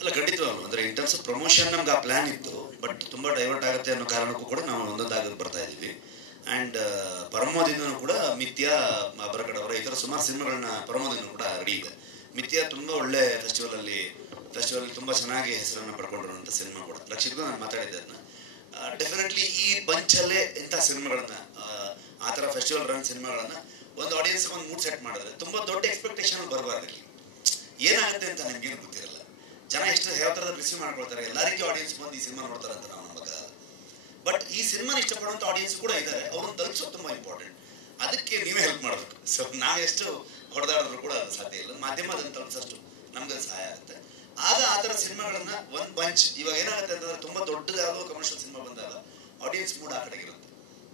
ಅಲ್ಲ, ಖಂಡಿತವಾಗ್ಲು ಅಂದರೆ ಇನ್ ಟರ್ಮ್ಸ್ ಆಫ್ ಪ್ರಮೋಷನ್ ನಮ್ಗೆ ಆ ಪ್ಲಾನ್ ಇತ್ತು, ಬಟ್ ತುಂಬ ಡೈವರ್ಟ್ ಆಗುತ್ತೆ ಅನ್ನೋ ಕಾರಣಕ್ಕೂ ಕೂಡ ನಾವು ಒಂದೊಂದಾಗಿ ಬರ್ತಾ ಇದ್ದೀವಿ. ಆ್ಯಂಡ್ ಪರಮೋದಿಂದನೂ ಕೂಡ ಮಿಥ್ಯಾ, ಬರಗಡೆ ಅವರ ಈ ಥರ ಸುಮಾರು ಸಿನಿಮಾಗಳನ್ನ ಪರಮೋದಿಂದನೂ ಕೂಡ ರೆಡಿ ಇದೆ. ಮಿಥ್ಯಾ ತುಂಬ ಒಳ್ಳೆ ಫೆಸ್ಟಿವಲ್ ತುಂಬ ಚೆನ್ನಾಗಿ ಹೆಸರನ್ನು ಪಡ್ಕೊಂಡಿರುವಂಥ ಸಿನಿಮಾ ಕೂಡ. ಲಕ್ಷಿಗೂ ನಾನು ಮಾತಾಡಿದ್ದೆ ಅದನ್ನ. ಡೆಫಿನೆಟ್ಲಿ ಈ ಬಂಚಲ್ಲೇ ಇಂಥ ಸಿನಿಮಾಗಳನ್ನ, ಆ ಥರ ಫೆಸ್ಟಿವಲ್ ರನ್ ಸಿನಿಮಾಗಳನ್ನ ಒಂದು ಆಡಿಯನ್ಸ್ ಒಂದು ಮೂಡ್ ಸೆಟ್ ಮಾಡಿದ್ರೆ ತುಂಬ ದೊಡ್ಡ ಎಕ್ಸ್ಪೆಕ್ಟೇಷನ್ ಬರಬಾರ್ದಿಲ್ಲ. ಏನಾಗುತ್ತೆ ಅಂತ ನಿಮ್ಗೇನು ಗೊತ್ತಿರಲ್ಲ. ಜನ ಎಷ್ಟು ಯಾವ ಥರದಲ್ಲಿ ರಿಸೀವ್ ಮಾಡ್ಕೊಳ್ತಾರೆ, ಎಲ್ಲರಿಗೂ ಆಡಿಯನ್ಸ್ ಬಂದು ಈ ಸಿನಿಮಾ ನೋಡ್ತಾರೆ ಅಂತ ನಾವು ನಂಬಕ್ಕಾಗಲ್ಲ. ಬಟ್ ಈ ಸಿನಿಮಾ ಇಷ್ಟಪಡುವಂಥ ಆಡಿಯನ್ಸ್ ಕೂಡ ಇದ್ದಾರೆ, ಅವ್ರನ್ನ ತಲುಪಿಸೋದು ತುಂಬ ಇಂಪಾರ್ಟೆಂಟ್. ಅದಕ್ಕೆ ನೀವೇ ಹೆಲ್ಪ್ ಮಾಡಬೇಕು. ಸೊ ನಾವು ಎಷ್ಟು ಹೊಡೆದಾಡಿದ್ರು ಕೂಡ ಅದು ಸಾಧ್ಯ ಇಲ್ಲ, ಮಾಧ್ಯಮ ಅದನ್ನು ತಲುಪಿಸೋಷ್ಟು ನಮ್ಗೆ ಸಹಾಯ ಆಗುತ್ತೆ. ಆಗ ಆ ಥರ ಸಿನಿಮಾಗಳನ್ನ ಒಂದು ಬಂಚ್, ಇವಾಗ ಏನಾಗುತ್ತೆ ಅಂತಂದ್ರೆ ತುಂಬ ದೊಡ್ಡದಾಗೋ ಕಮರ್ಷಿಯಲ್ ಸಿನಿಮಾ ಬಂದಾಗ ಆಡಿಯನ್ಸ್ ಮೂಡ್ ಆ ಕಡೆಗೆ ಇರುತ್ತೆ,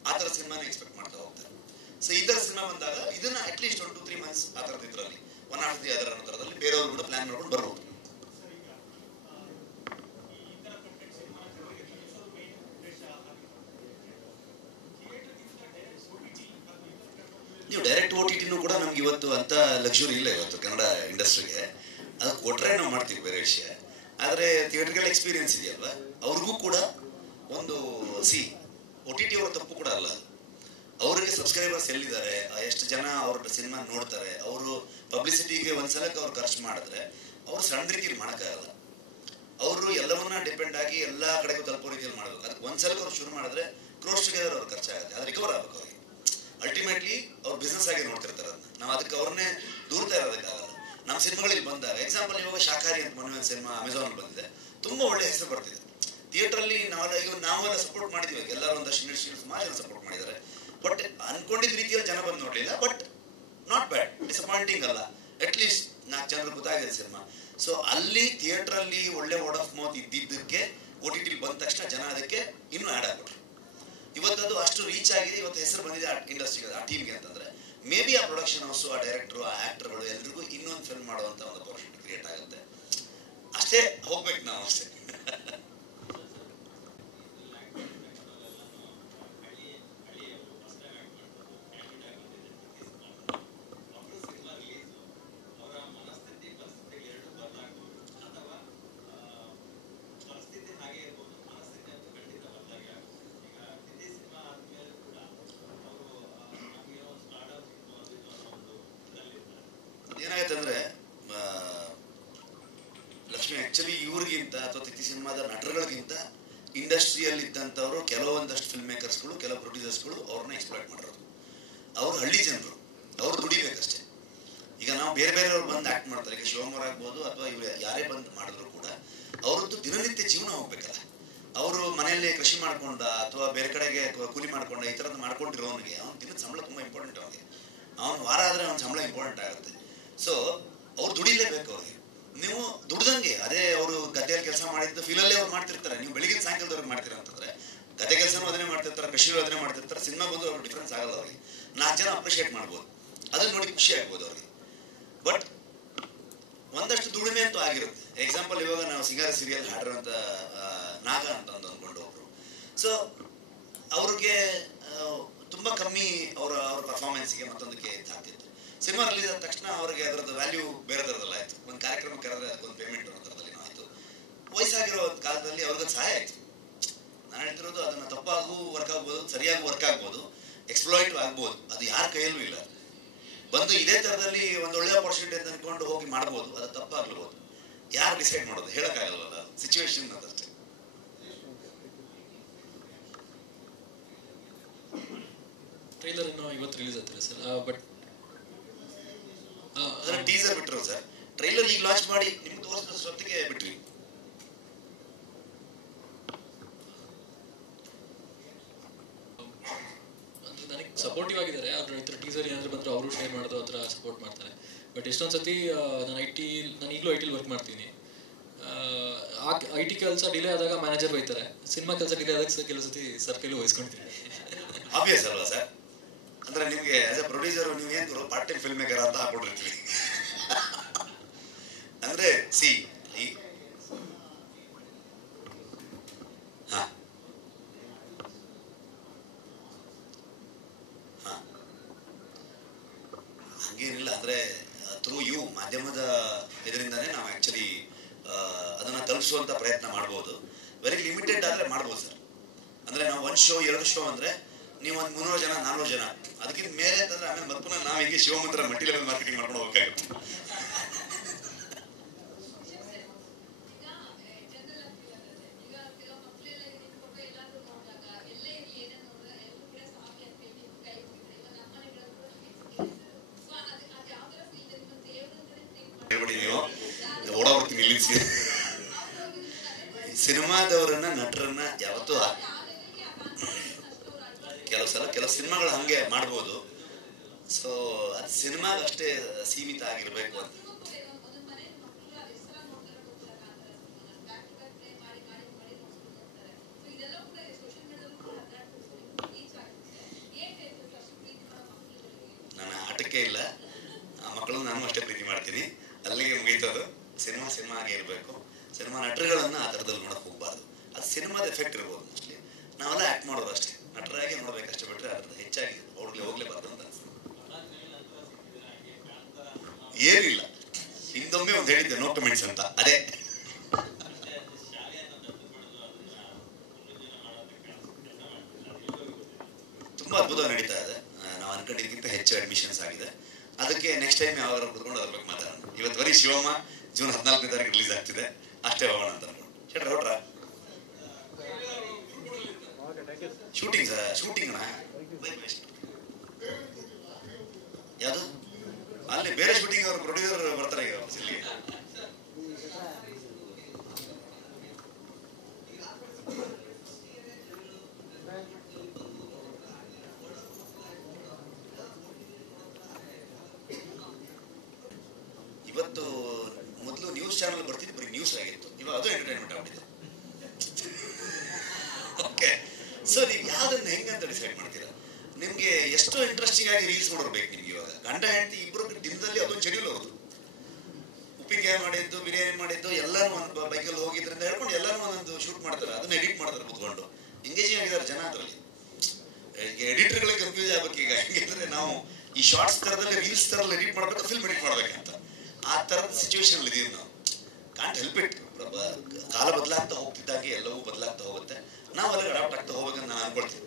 ಆ ಥರ ಸಿನಿಮಾನ ಎಕ್ಸ್ಪೆಕ್ಟ್ ಮಾಡ್ತಾ ಹೋಗ್ತಾರೆ. ಸೊ ಈ ಥರ ಸಿನಿಮಾ ಬಂದಾಗ ಇದನ್ನ ಅಟ್ಲೀಸ್ಟ್ 1-2-3 ಮಂತ್ಸ್ ಆ ಥರದ ಇದರಲ್ಲಿ ಒನ್ ಆಫ್ ದಿ ಅದರ ನಂತರದಲ್ಲಿ ಬೇರೆಯವರು ಕೂಡ ಪ್ಲಾನ್ ಮಾಡ್ಕೊಂಡು ಬರ್ಬೋದು. ನೀವು ಡೈರೆಕ್ಟ್ OTT ಕೂಡ ನಮ್ಗೆ ಇವತ್ತು ಅಂತ ಲಕ್ಸುರಿ ಇಲ್ಲ ಇವತ್ತು ಕನ್ನಡ ಇಂಡಸ್ಟ್ರಿಗೆ. ಅದು ಕೊಟ್ರೆ ನಾವು ಮಾಡ್ತೀವಿ, ಬೇರೆ ವಿಷಯ. ಆದರೆ ಥಿಯೇಟರ್ಗಳ ಎಕ್ಸ್ಪೀರಿಯನ್ಸ್ ಇದೆಯಲ್ವ, ಅವ್ರಿಗೂ ಕೂಡ ಒಂದು OTT ಅವರ ತಪ್ಪು ಕೂಡ ಅಲ್ಲ. ಅವರಿಗೆ ಸಬ್ಸ್ಕ್ರೈಬರ್ಸ್ ಎಲ್ಲಿದ್ದಾರೆ, ಎಷ್ಟು ಜನ ಅವ್ರ ಸಿನಿಮಾ ನೋಡ್ತಾರೆ, ಅವರು ಪಬ್ಲಿಸಿಟಿಗೆ ಒಂದ್ಸಲಕ್ಕೆ ಅವ್ರು ಖರ್ಚು ಮಾಡಿದ್ರೆ ಅವ್ರು ಸಣ್ಣ ರೀತಿಯಲ್ಲಿ ಮಾಡೋಕ್ಕಾಗಲ್ಲ. ಅವರು ಎಲ್ಲವನ್ನ ಡಿಪೆಂಡ್ ಆಗಿ ಎಲ್ಲ ಕಡೆಗೂ ತಲುಪೋ ರೀತಿಯಲ್ಲಿ ಮಾಡಬೇಕು. ಅದಕ್ಕೆ ಒಂದ್ಸಲಕ್ಕೆ ಅವ್ರು ಶುರು ಮಾಡಿದ್ರೆ ಕ್ರೋಸ್ ಟುಗೆದರ್ ಅವ್ರು ಖರ್ಚಾಗುತ್ತೆ, ಅದು ರಿಕವರ್ ಆಗಬೇಕು ಅವ್ರಿಗೆ. ಅಲ್ಟಿಮೇಟ್ಲಿ ಅವ್ರು ಬಿಸ್ನೆಸ್ ಆಗಿ ನೋಡ್ತಿರ್ತಾರೆ ಅದನ್ನ. ನಾವು ಅದಕ್ಕೆ ಅವ್ರನ್ನೇ ದೂರ್ತಾ ಇರೋದಕ್ಕಾಗಲ್ಲ. ನಮ್ಮ ಸಿನಿಮಾಗಳಲ್ಲಿ ಬಂದಾಗ ಎಕ್ಸಾಂಪಲ್ ಇವಾಗ ಶಾಖಾರಿ ಅಂತ ಮೊನ್ನೆ ಸಿನಿಮಾ ಅಮೆಝಾನ್ ಬಂದಿದೆ, ತುಂಬಾ ಒಳ್ಳೆ ಹೆಸರು ಬರ್ತಿದೆ. ಥಿಯೇಟರಲ್ಲಿ ನಾವೆಲ್ಲ ಸಪೋರ್ಟ್ ಮಾಡಿದ್ವಿ, ಎಲ್ಲರೂ ಒಂದಷ್ಟು ಇಂಡಸ್ಟ್ರಿ ಸುಮಾರು ಜನ ಸಪೋರ್ಟ್ ಮಾಡಿದ್ದಾರೆ. ಬಟ್ ಅನ್ಕೊಂಡಿದ್ದ ರೀತಿಯಲ್ಲಿ ಜನ ಬಂದು ನೋಡ್ಲಿಲ್ಲ. ಬಟ್ ನಾಟ್ ಬ್ಯಾಡ್, ಡಿಸಪಾಯಿಂಟಿಂಗ್ ಅಲ್ಲ, ಅಟ್ಲೀಸ್ಟ್ 4 ಜನರು ಗೊತ್ತಾಗಿದೆ ಸಿನಿಮಾ. ಸೊ ಅಲ್ಲಿ ಥಿಯೇಟರ್ ಅಲ್ಲಿ ಒಳ್ಳೆ ವರ್ಡ್ ಆಫ್ ಮೌತ್ ಇದ್ದಿದ್ದಕ್ಕೆ OTT ಬಂದ ತಕ್ಷಣ ಜನ ಅದಕ್ಕೆ ಇನ್ನೂ ಆ್ಯಡ್ ಆಗ್ಬಿಟ್ರು. ಇವತ್ತದು ಅಷ್ಟು ರೀಚ್ ಆಗಿದೆ, ಇವತ್ತು ಹೆಸರು ಬಂದಿದೆ ಆ ಇಂಡಸ್ಟ್ರಿಗೆ, ಆ ಟೀಮ್ಗೆ ಅಂತಂದ್ರೆ ಮೇ ಬಿ ಆ ಪ್ರೊಡಕ್ಷನ್ ಹೌಸು, ಆ ಡೈರೆಕ್ಟರು, ಆ ಆಕ್ಟರ್ಗಳು ಎಲ್ರಿಗೂ ಇನ್ನೊಂದು ಫಿಲ್ಮ್ ಮಾಡುವಂತ ಒಂದು ಅಪರ್ಚುನಿಟಿ ಕ್ರಿಯೇಟ್ ಆಗುತ್ತೆ. ಅಷ್ಟೇ ಹೋಗ್ಬೇಕು ನಾವು, ಅಷ್ಟೇ. ಏನಾಗತ್ತಂದ್ರೆ ಲಕ್ಷ್ಮಿ ಆಕ್ಚುಲಿ ಇವ್ರಿಗಿಂತ ಅಥವಾ ತಿಥಿ ಸಿನಿಮಾದ ನಟರುಗಳಿಗಿಂತ ಇಂಡಸ್ಟ್ರಿಯಲ್ಲಿ ಇದ್ದಂಥವ್ರು ಕೆಲವೊಂದಷ್ಟು ಫಿಲ್ಮ್ ಮೇಕರ್ಸ್ಗಳು, ಕೆಲವು ಪ್ರೊಡ್ಯೂಸರ್ಸ್ಗಳು ಅವ್ರನ್ನ ಎಕ್ಸ್ಪ್ಲಾಯ್ಟ್ ಮಾಡಿರೋದು. ಅವ್ರು ಹಳ್ಳಿ ಜನರು, ಅವ್ರು ದುಡಿಬೇಕಷ್ಟೇ. ಈಗ ನಾವು ಬೇರೆ ಬೇರೆಯವ್ರು ಬಂದು ಆಕ್ಟ್ ಮಾಡ್ತಾರೆ, ಈಗ ಶಿವಮೊಗ್ಗ ಆಗ್ಬೋದು ಅಥವಾ ಇವ್ರು ಯಾರೇ ಬಂದು ಮಾಡಿದ್ರು ಕೂಡ ಅವ್ರದ್ದು ದಿನನಿತ್ಯ ಜೀವನ ಹೋಗ್ಬೇಕಲ್ಲ. ಅವರು ಮನೆಯಲ್ಲಿ ಕೃಷಿ ಮಾಡ್ಕೊಂಡ ಅಥವಾ ಬೇರೆ ಕಡೆಗೆ ಕೂಲಿ ಮಾಡ್ಕೊಂಡ ಈ ಥರದ್ದು ಮಾಡ್ಕೊಂಡಿರೋನಿಗೆ ಅವ್ನ ದಿನದ ಸಂಬಳ ತುಂಬ ಇಂಪಾರ್ಟೆಂಟ್. ಅವನಿಗೆ ಅವ್ನ ವಾರ ಆದರೆ ಅವ್ನ ಸಂಬಳ ಇಂಪಾರ್ಟೆಂಟ್ ಆಗುತ್ತೆ. ಸೊ ಅವ್ರು ದುಡಿಲೇಬೇಕು. ಅವ್ರಿಗೆ ನೀವು ದುಡ್ದಂಗೆ ಅದೇ ಅವರು ಗದ್ದೆಯಲ್ಲಿ ಕೆಲಸ ಮಾಡಿದ್ದು ಫೀಲಲ್ಲೇ ಅವ್ರು ಮಾಡ್ತಿರ್ತಾರೆ. ನೀವು ಬೆಳಿಗ್ಗೆ ಸಾಯಂಕಾಲದವ್ರಿಗೆ ಮಾಡ್ತೀರಾ ಅಂತಂದ್ರೆ ಗದ್ದೆ ಕೆಲಸನೂ ಅದನ್ನೇ ಮಾಡ್ತಿರ್ತಾರೆ, ಕೃಷಿಯೂ ಅದನ್ನೇ ಮಾಡ್ತಿರ್ತಾರೆ. ಸಿನಿಮಾ ಬಂದು ಅವ್ರಿಗೆ ಡಿಫ್ರೆನ್ಸ್ ಆಗಲ್ಲ. ಅವ್ರಿಗೆ 4 ಜನ ಅಪ್ರಿಷಿಯೇಟ್ ಮಾಡ್ಬೋದು, ಅದನ್ನ ನೋಡಿ ಖುಷಿ ಆಗ್ಬೋದು ಅವ್ರಿಗೆ. ಬಟ್ ಒಂದಷ್ಟು ದುಡಿಮೆ ಅಂತೂ ಆಗಿರುತ್ತೆ. ಎಕ್ಸಾಂಪಲ್ ಇವಾಗ ನಾವು ಸಿಂಗಾರ ಸೀರಿಯಲ್ ಹಾಡಿರುವಂತ ನಾಗ ಅಂತ ಅಂದ್ಕೊಂಡು ಒಬ್ರು, ಸೊ ಅವ್ರಿಗೆ ತುಂಬಾ ಕಮ್ಮಿ ಅವರ ಪರ್ಫಾರ್ಮೆನ್ಸ್ಗೆ ಮತ್ತೊಂದಕ್ಕೆ ಆಗ್ತಿತ್ತು. ಸಿನಿಮಾ ರಿಲೀಸ್ ಆದ ತಕ್ಷಣ ಅವ್ರಿಗೆ ಅದರದ್ದು ವ್ಯಾಲ್ಯೂ ಬೇರೆ ಥರದಲ್ಲ ಆಯ್ತು. ಒಂದು ಕಾರ್ಯಕ್ರಮ ಕರೆದ್ರೆ ಅದಕ್ಕೊಂದು ಪೇಮೆಂಟ್ ಅನ್ನೋ ಥರದಲ್ಲಿ ಆಯ್ತು. ವಯಸ್ಸಾಗಿರೋ ಕಾಲದಲ್ಲಿ ಅವ್ರಿಗೊಂದು ಸಹಾಯ ಆಯ್ತು. ನಾನು ಹೇಳ್ತಿರೋದು ಅದನ್ನ ತಪ್ಪಾಗೂ ವರ್ಕ್ ಆಗ್ಬೋದು, ಸರಿಯಾಗಿ ವರ್ಕ್ ಆಗ್ಬೋದು, ಎಕ್ಸ್ಪ್ಲಾಯ್ಟ್ ಆಗ್ಬೋದು. ಅದು ಯಾರ ಕೈಯಲ್ಲೂ ಇಲ್ಲ. ಬಂದು ಇದೇ ಥರದಲ್ಲಿ ಒಂದು ಒಳ್ಳೆ ಆಪರ್ಚುನಿಟಿ ಅಂತ ಅನ್ಕೊಂಡು ಹೋಗಿ ಮಾಡ್ಬೋದು, ಅದು ತಪ್ಪಾಗ್ಲಬಹುದು. ಯಾರು ಡಿಸೈಡ್ ಮಾಡೋದು ಹೇಳಕ್ಕಾಗಲ್ವಲ್ಲ, ಸಿಚುವೇಶನ್ ಅದಷ್ಟೇ. ಟ್ರೈಲರ್ ಇನ್ನೂ ಇವತ್ತು ರಿಲೀಸ್ ಆಗ್ತಿಲ್ಲ ಸರ್. ಬಟ್ ಅದರ ಟೀಸರ್ ಬಿಟ್ಟರು ಸರ್. ಟ್ರೈಲರ್ ಈಗ ಲಾಂಚ್ ಮಾಡಿ ನಿಮ್ಗೆ ತೋರಿಸಿದ ಸ್ವತ್ತಿಗೆ ಬಿಟ್ವಿ. ನನಗೆ ಸಪೋರ್ಟಿವ್ ಆಗಿದ್ದಾರೆ. ಅವ್ರ ಟೀಸರ್ ಏನಾದ್ರು ಬಂದ್ರೆ ಅವರು ಶೇರ್ ಮಾಡೋದು ಆ ಥರ ಸಪೋರ್ಟ್ ಮಾಡ್ತಾರೆ. ಬಟ್ ಎಷ್ಟೊಂದು ಸತಿ ನಾನು ಈಗಲೂ ಐ ಟಿಲಿ ವರ್ಕ್ ಮಾಡ್ತೀನಿ. IT ಕೆಲಸ ಡಿಲೇ ಆದಾಗ ಮ್ಯಾನೇಜರ್ ಬೈತಾರೆ, ಸಿನಿಮಾ ಕೆಲಸ ಡಿಲೇ ಆದಾಗ ಕೆಲವು ಸತಿ ಸರ್ ಕೈಲಿ ವಹಿಸ್ಕೊಳ್ತೀನಿ. ಆಬ್ವಿಯಸ್ ಅಲ್ವಾ ಸರ್? ಅಂದ್ರೆ ನಿಮ್ಗೆ ಆಸ್ ಎ ಪ್ರೊಡ್ಯೂಸರ್ ನೀವೇನು ಪಾರ್ಟ್ ಟೈಮ್ ಫಿಲ್ಮ್ ಮೇಕರ್ ಅಂತ ಹಾಕೊಂಡಿರ್ತೀವಿ. ಅಂದ್ರೆ ಹಂಗೇನಿಲ್ಲ. ಅಂದ್ರೆ ಥ್ರೂ ಯು ಮಾಧ್ಯಮದ ಇದರಿಂದಾನೇ ನಾವು ಆಕ್ಚುಲಿ ಅದನ್ನ ತಲುಪಿಸುವಂತ ಪ್ರಯತ್ನ ಮಾಡ್ಬೋದು. ವೆರಿ ಲಿಮಿಟೆಡ್ ಆದ್ರೆ ಮಾಡ್ಬೋದು ಸರ್. ಅಂದ್ರೆ ನಾವು 1 ಶೋ 2 ಶೋ ಅಂದ್ರೆ ನೀವು ಒಂದು 300 ಜನ 400 ಜನ, ಅದಕ್ಕಿಂತ ಮೇಲೆ ಅಂತಂದ್ರೆ ಆಮೇಲೆ ಮತ್ತೊಮ್ಮೆ ನಾವು ಹೀಗೆ ಶಿವಮೊಗ್ಗ ಮಲ್ಟಿ ಲೆವೆಲ್ ಮಾರ್ಕೆಟಿಂಗ್ ಮಾಡ್ಕೊಂಡು ಹೋಗ್ಬೇಕಾಗುತ್ತೆ. ಹೇಳ್ಬಿಡಿ ನೀವು ಓಡಾಡ್ಬಿಡ್ತೀನಿ ನಿಲ್ಲಿಸಿ. ಸಿನಿಮಾದವರನ್ನ ನಟರನ್ನ ಯಾವತ್ತೂ ಕೆಲವು ಸಿನಿಮಾಗಳು ಹಂಗೆ ಮಾಡ್ಬೋದು. ಸೊ ಅದು ಸಿನಿಮಾಗಷ್ಟೇ ಸೀಮಿತ ಆಗಿರ್ಬೇಕು ಅಂತ. ನನ್ನ ಆಟಕ್ಕೆ ಇಲ್ಲ, ಆ ಮಕ್ಕಳನ್ನ ನಾನು ಅಷ್ಟೇ ಪ್ರೀತಿ ಮಾಡ್ತೀನಿ, ಅಲ್ಲಿಗೆ ಮುಗೀತದು. ಸಿನಿಮಾ ಆಗೇ ಇರಬೇಕು. ಸಿನಿಮಾ ನಟರುಗಳನ್ನ ಆ ಥರದಲ್ಲಿ ನೋಡಕ್ ಹೋಗ್ಬಾರ್ದು. ಅದು ಸಿನಿಮಾದ ಎಫೆಕ್ಟ್ ಇರ್ಬೋದು. ಮೋಸ್ಟ್ಲಿ ನಾವೆಲ್ಲ ಆ್ಯಕ್ಟ್ ಮಾಡೋದು ಅಷ್ಟೇ, ನಟರಾಗಿ ನೋಡ್ಬೇಕಷ್ಟೇ ಬಿಟ್ರೆ ಅದ್ರದ್ದು ಹೆಚ್ಚಾಗಿ ಹೋಗ್ಲೇಬಾರ್ದು ಅಂತ ಅನ್ಸುತ್ತೆ. ಏನಿಲ್ಲ, ಹಿಂದೊಮ್ಮೆ ಒಂದು ಹೇಳಿದ್ದೆ ನೋ ಕಮೆಂಟ್ಸ್ ಅಂತ, ಅದೇ ತುಂಬಾ ಅದ್ಭುತವಾಗಿ ನಡೀತಾ ಇದೆ. ನಾವು ಅನ್ಕೊಂಡಿದ್ದಕ್ಕಿಂತ ಹೆಚ್ಚು ಅಡ್ಮಿಷನ್ಸ್ ಆಗಿದೆ. ಅದಕ್ಕೆ ನೆಕ್ಸ್ಟ್ ಟೈಮ್ ಯಾವಾಗ ಕುತ್ಕೊಂಡು ಅದ್ರ ಬಗ್ಗೆ ಮಾತಾಡೋಣ. ಇವತ್ತು ಬರೀ ಶಿವಮ್ಮ ಜೂನ್ 14ನೇ ತಾರೀಕು ರಿಲೀಸ್ ಆಗ್ತಿದೆ, ಅಷ್ಟೇ ಹೋಗೋಣ ಅಂತ ಅನ್ಕೊಂಡು. ಶೆಟ್ರ ಹೊಟ್ರ ಶೂಟಿಂಗ್ ಯಾವುದು ಅಲ್ಲಿ ಬೇರೆ ಶೂಟಿಂಗ್ ಅವರು ಪ್ರೊಡ್ಯೂಸರ್ ಬರ್ತಾರೆ ಈಗ ಇಲ್ಲಿ. ಇವತ್ತು ಮೊದಲು ನ್ಯೂಸ್ ಚಾನಲ್ ಬರ್ತಿದ್ದು ಬರೀ ನ್ಯೂಸ್ ಆಗಿತ್ತು, ಇವಾಗ ಅದು ಎಂಟರ್ಟೈನ್ಮೆಂಟ್ ಆಗ್ಬಿಟ್ಟಿದೆ. ಓಕೆ, ಸೊ ನೀವು ಯಾವ್ದನ್ನ ಹೆಂಗಂತ ಡಿಸೈಡ್ ಮಾಡ್ತೀರಾ? ನಿಮ್ಗೆ ಎಷ್ಟೋ ಇಂಟ್ರೆಸ್ಟಿಂಗ್ ಆಗಿ ರೀಲ್ಸ್ ನೋಡಿರ್ಬೇಕು ನಿಮ್ಗೆ. ಇವಾಗ ಗಂಡ ಹೆಂಡತಿ ಇಬ್ಬರು ದಿನದಲ್ಲಿ ಅದೊಂದು ಶೆಡ್ಯೂಲ್ ಅವ್ರದ್ದು. ಉಪ್ಪಿನಕಾಯಿ ಮಾಡಿದ್ದು, ಬಿರಿಯಾನಿ ಮಾಡಿದ್ದು ಎಲ್ಲಾನು ಒಂದು ಬೈಕಲ್ಲಿ ಹೋಗಿದ್ರಿಂದ ಹೇಳ್ಕೊಂಡು ಎಲ್ಲಾನು ಒಂದೊಂದು ಶೂಟ್ ಮಾಡ್ತಾರೆ, ಅದನ್ನ ಎಡಿಟ್ ಮಾಡ್ತಾರೆ ಕೂತ್ಕೊಂಡು. ಎಂಗೇಜಿಂಗ್ ಆಗಿದ್ದಾರೆ ಜನ ಅದರಲ್ಲಿ. ಎಡಿಟರ್ಗಳಿಗೆ ಕನ್ಫ್ಯೂಸ್ ಆಗ್ಬೇಕು ಈಗ. ಹೆಂಗಿದ್ರೆ ನಾವು ಈ ಶಾರ್ಟ್ಸ್ ತರದಲ್ಲಿ ರೀಲ್ಸ್ ತರದಲ್ಲಿ ಎಡಿಟ್ ಮಾಡ್ಬೇಕು, ಫಿಲ್ಮ್ ಎಡಿಟ್ ಮಾಡ್ಬೇಕಂತ ಆ ತರದ ಸಿಚುವೇಶನ್ ಅಲ್ಲಿ ಇದೀವಿ ನಾವು. Can't help it. ಕಾಲ ಬದಲಾಗ್ತಾ ಹೋಗ್ತಿದ್ದಾಗೆ ಎಲ್ಲವೂ ಬದಲಾಗ್ತಾ ಹೋಗುತ್ತೆ. ನಾವು ಅಲ್ಲಿಗೆ ಅಡಾಪ್ಟ್ ಆಗ್ತಾ ಹೋಗ್ಬೇಕಂತ ನಾನು ಅನ್ಕೊಳ್ತೀನಿ.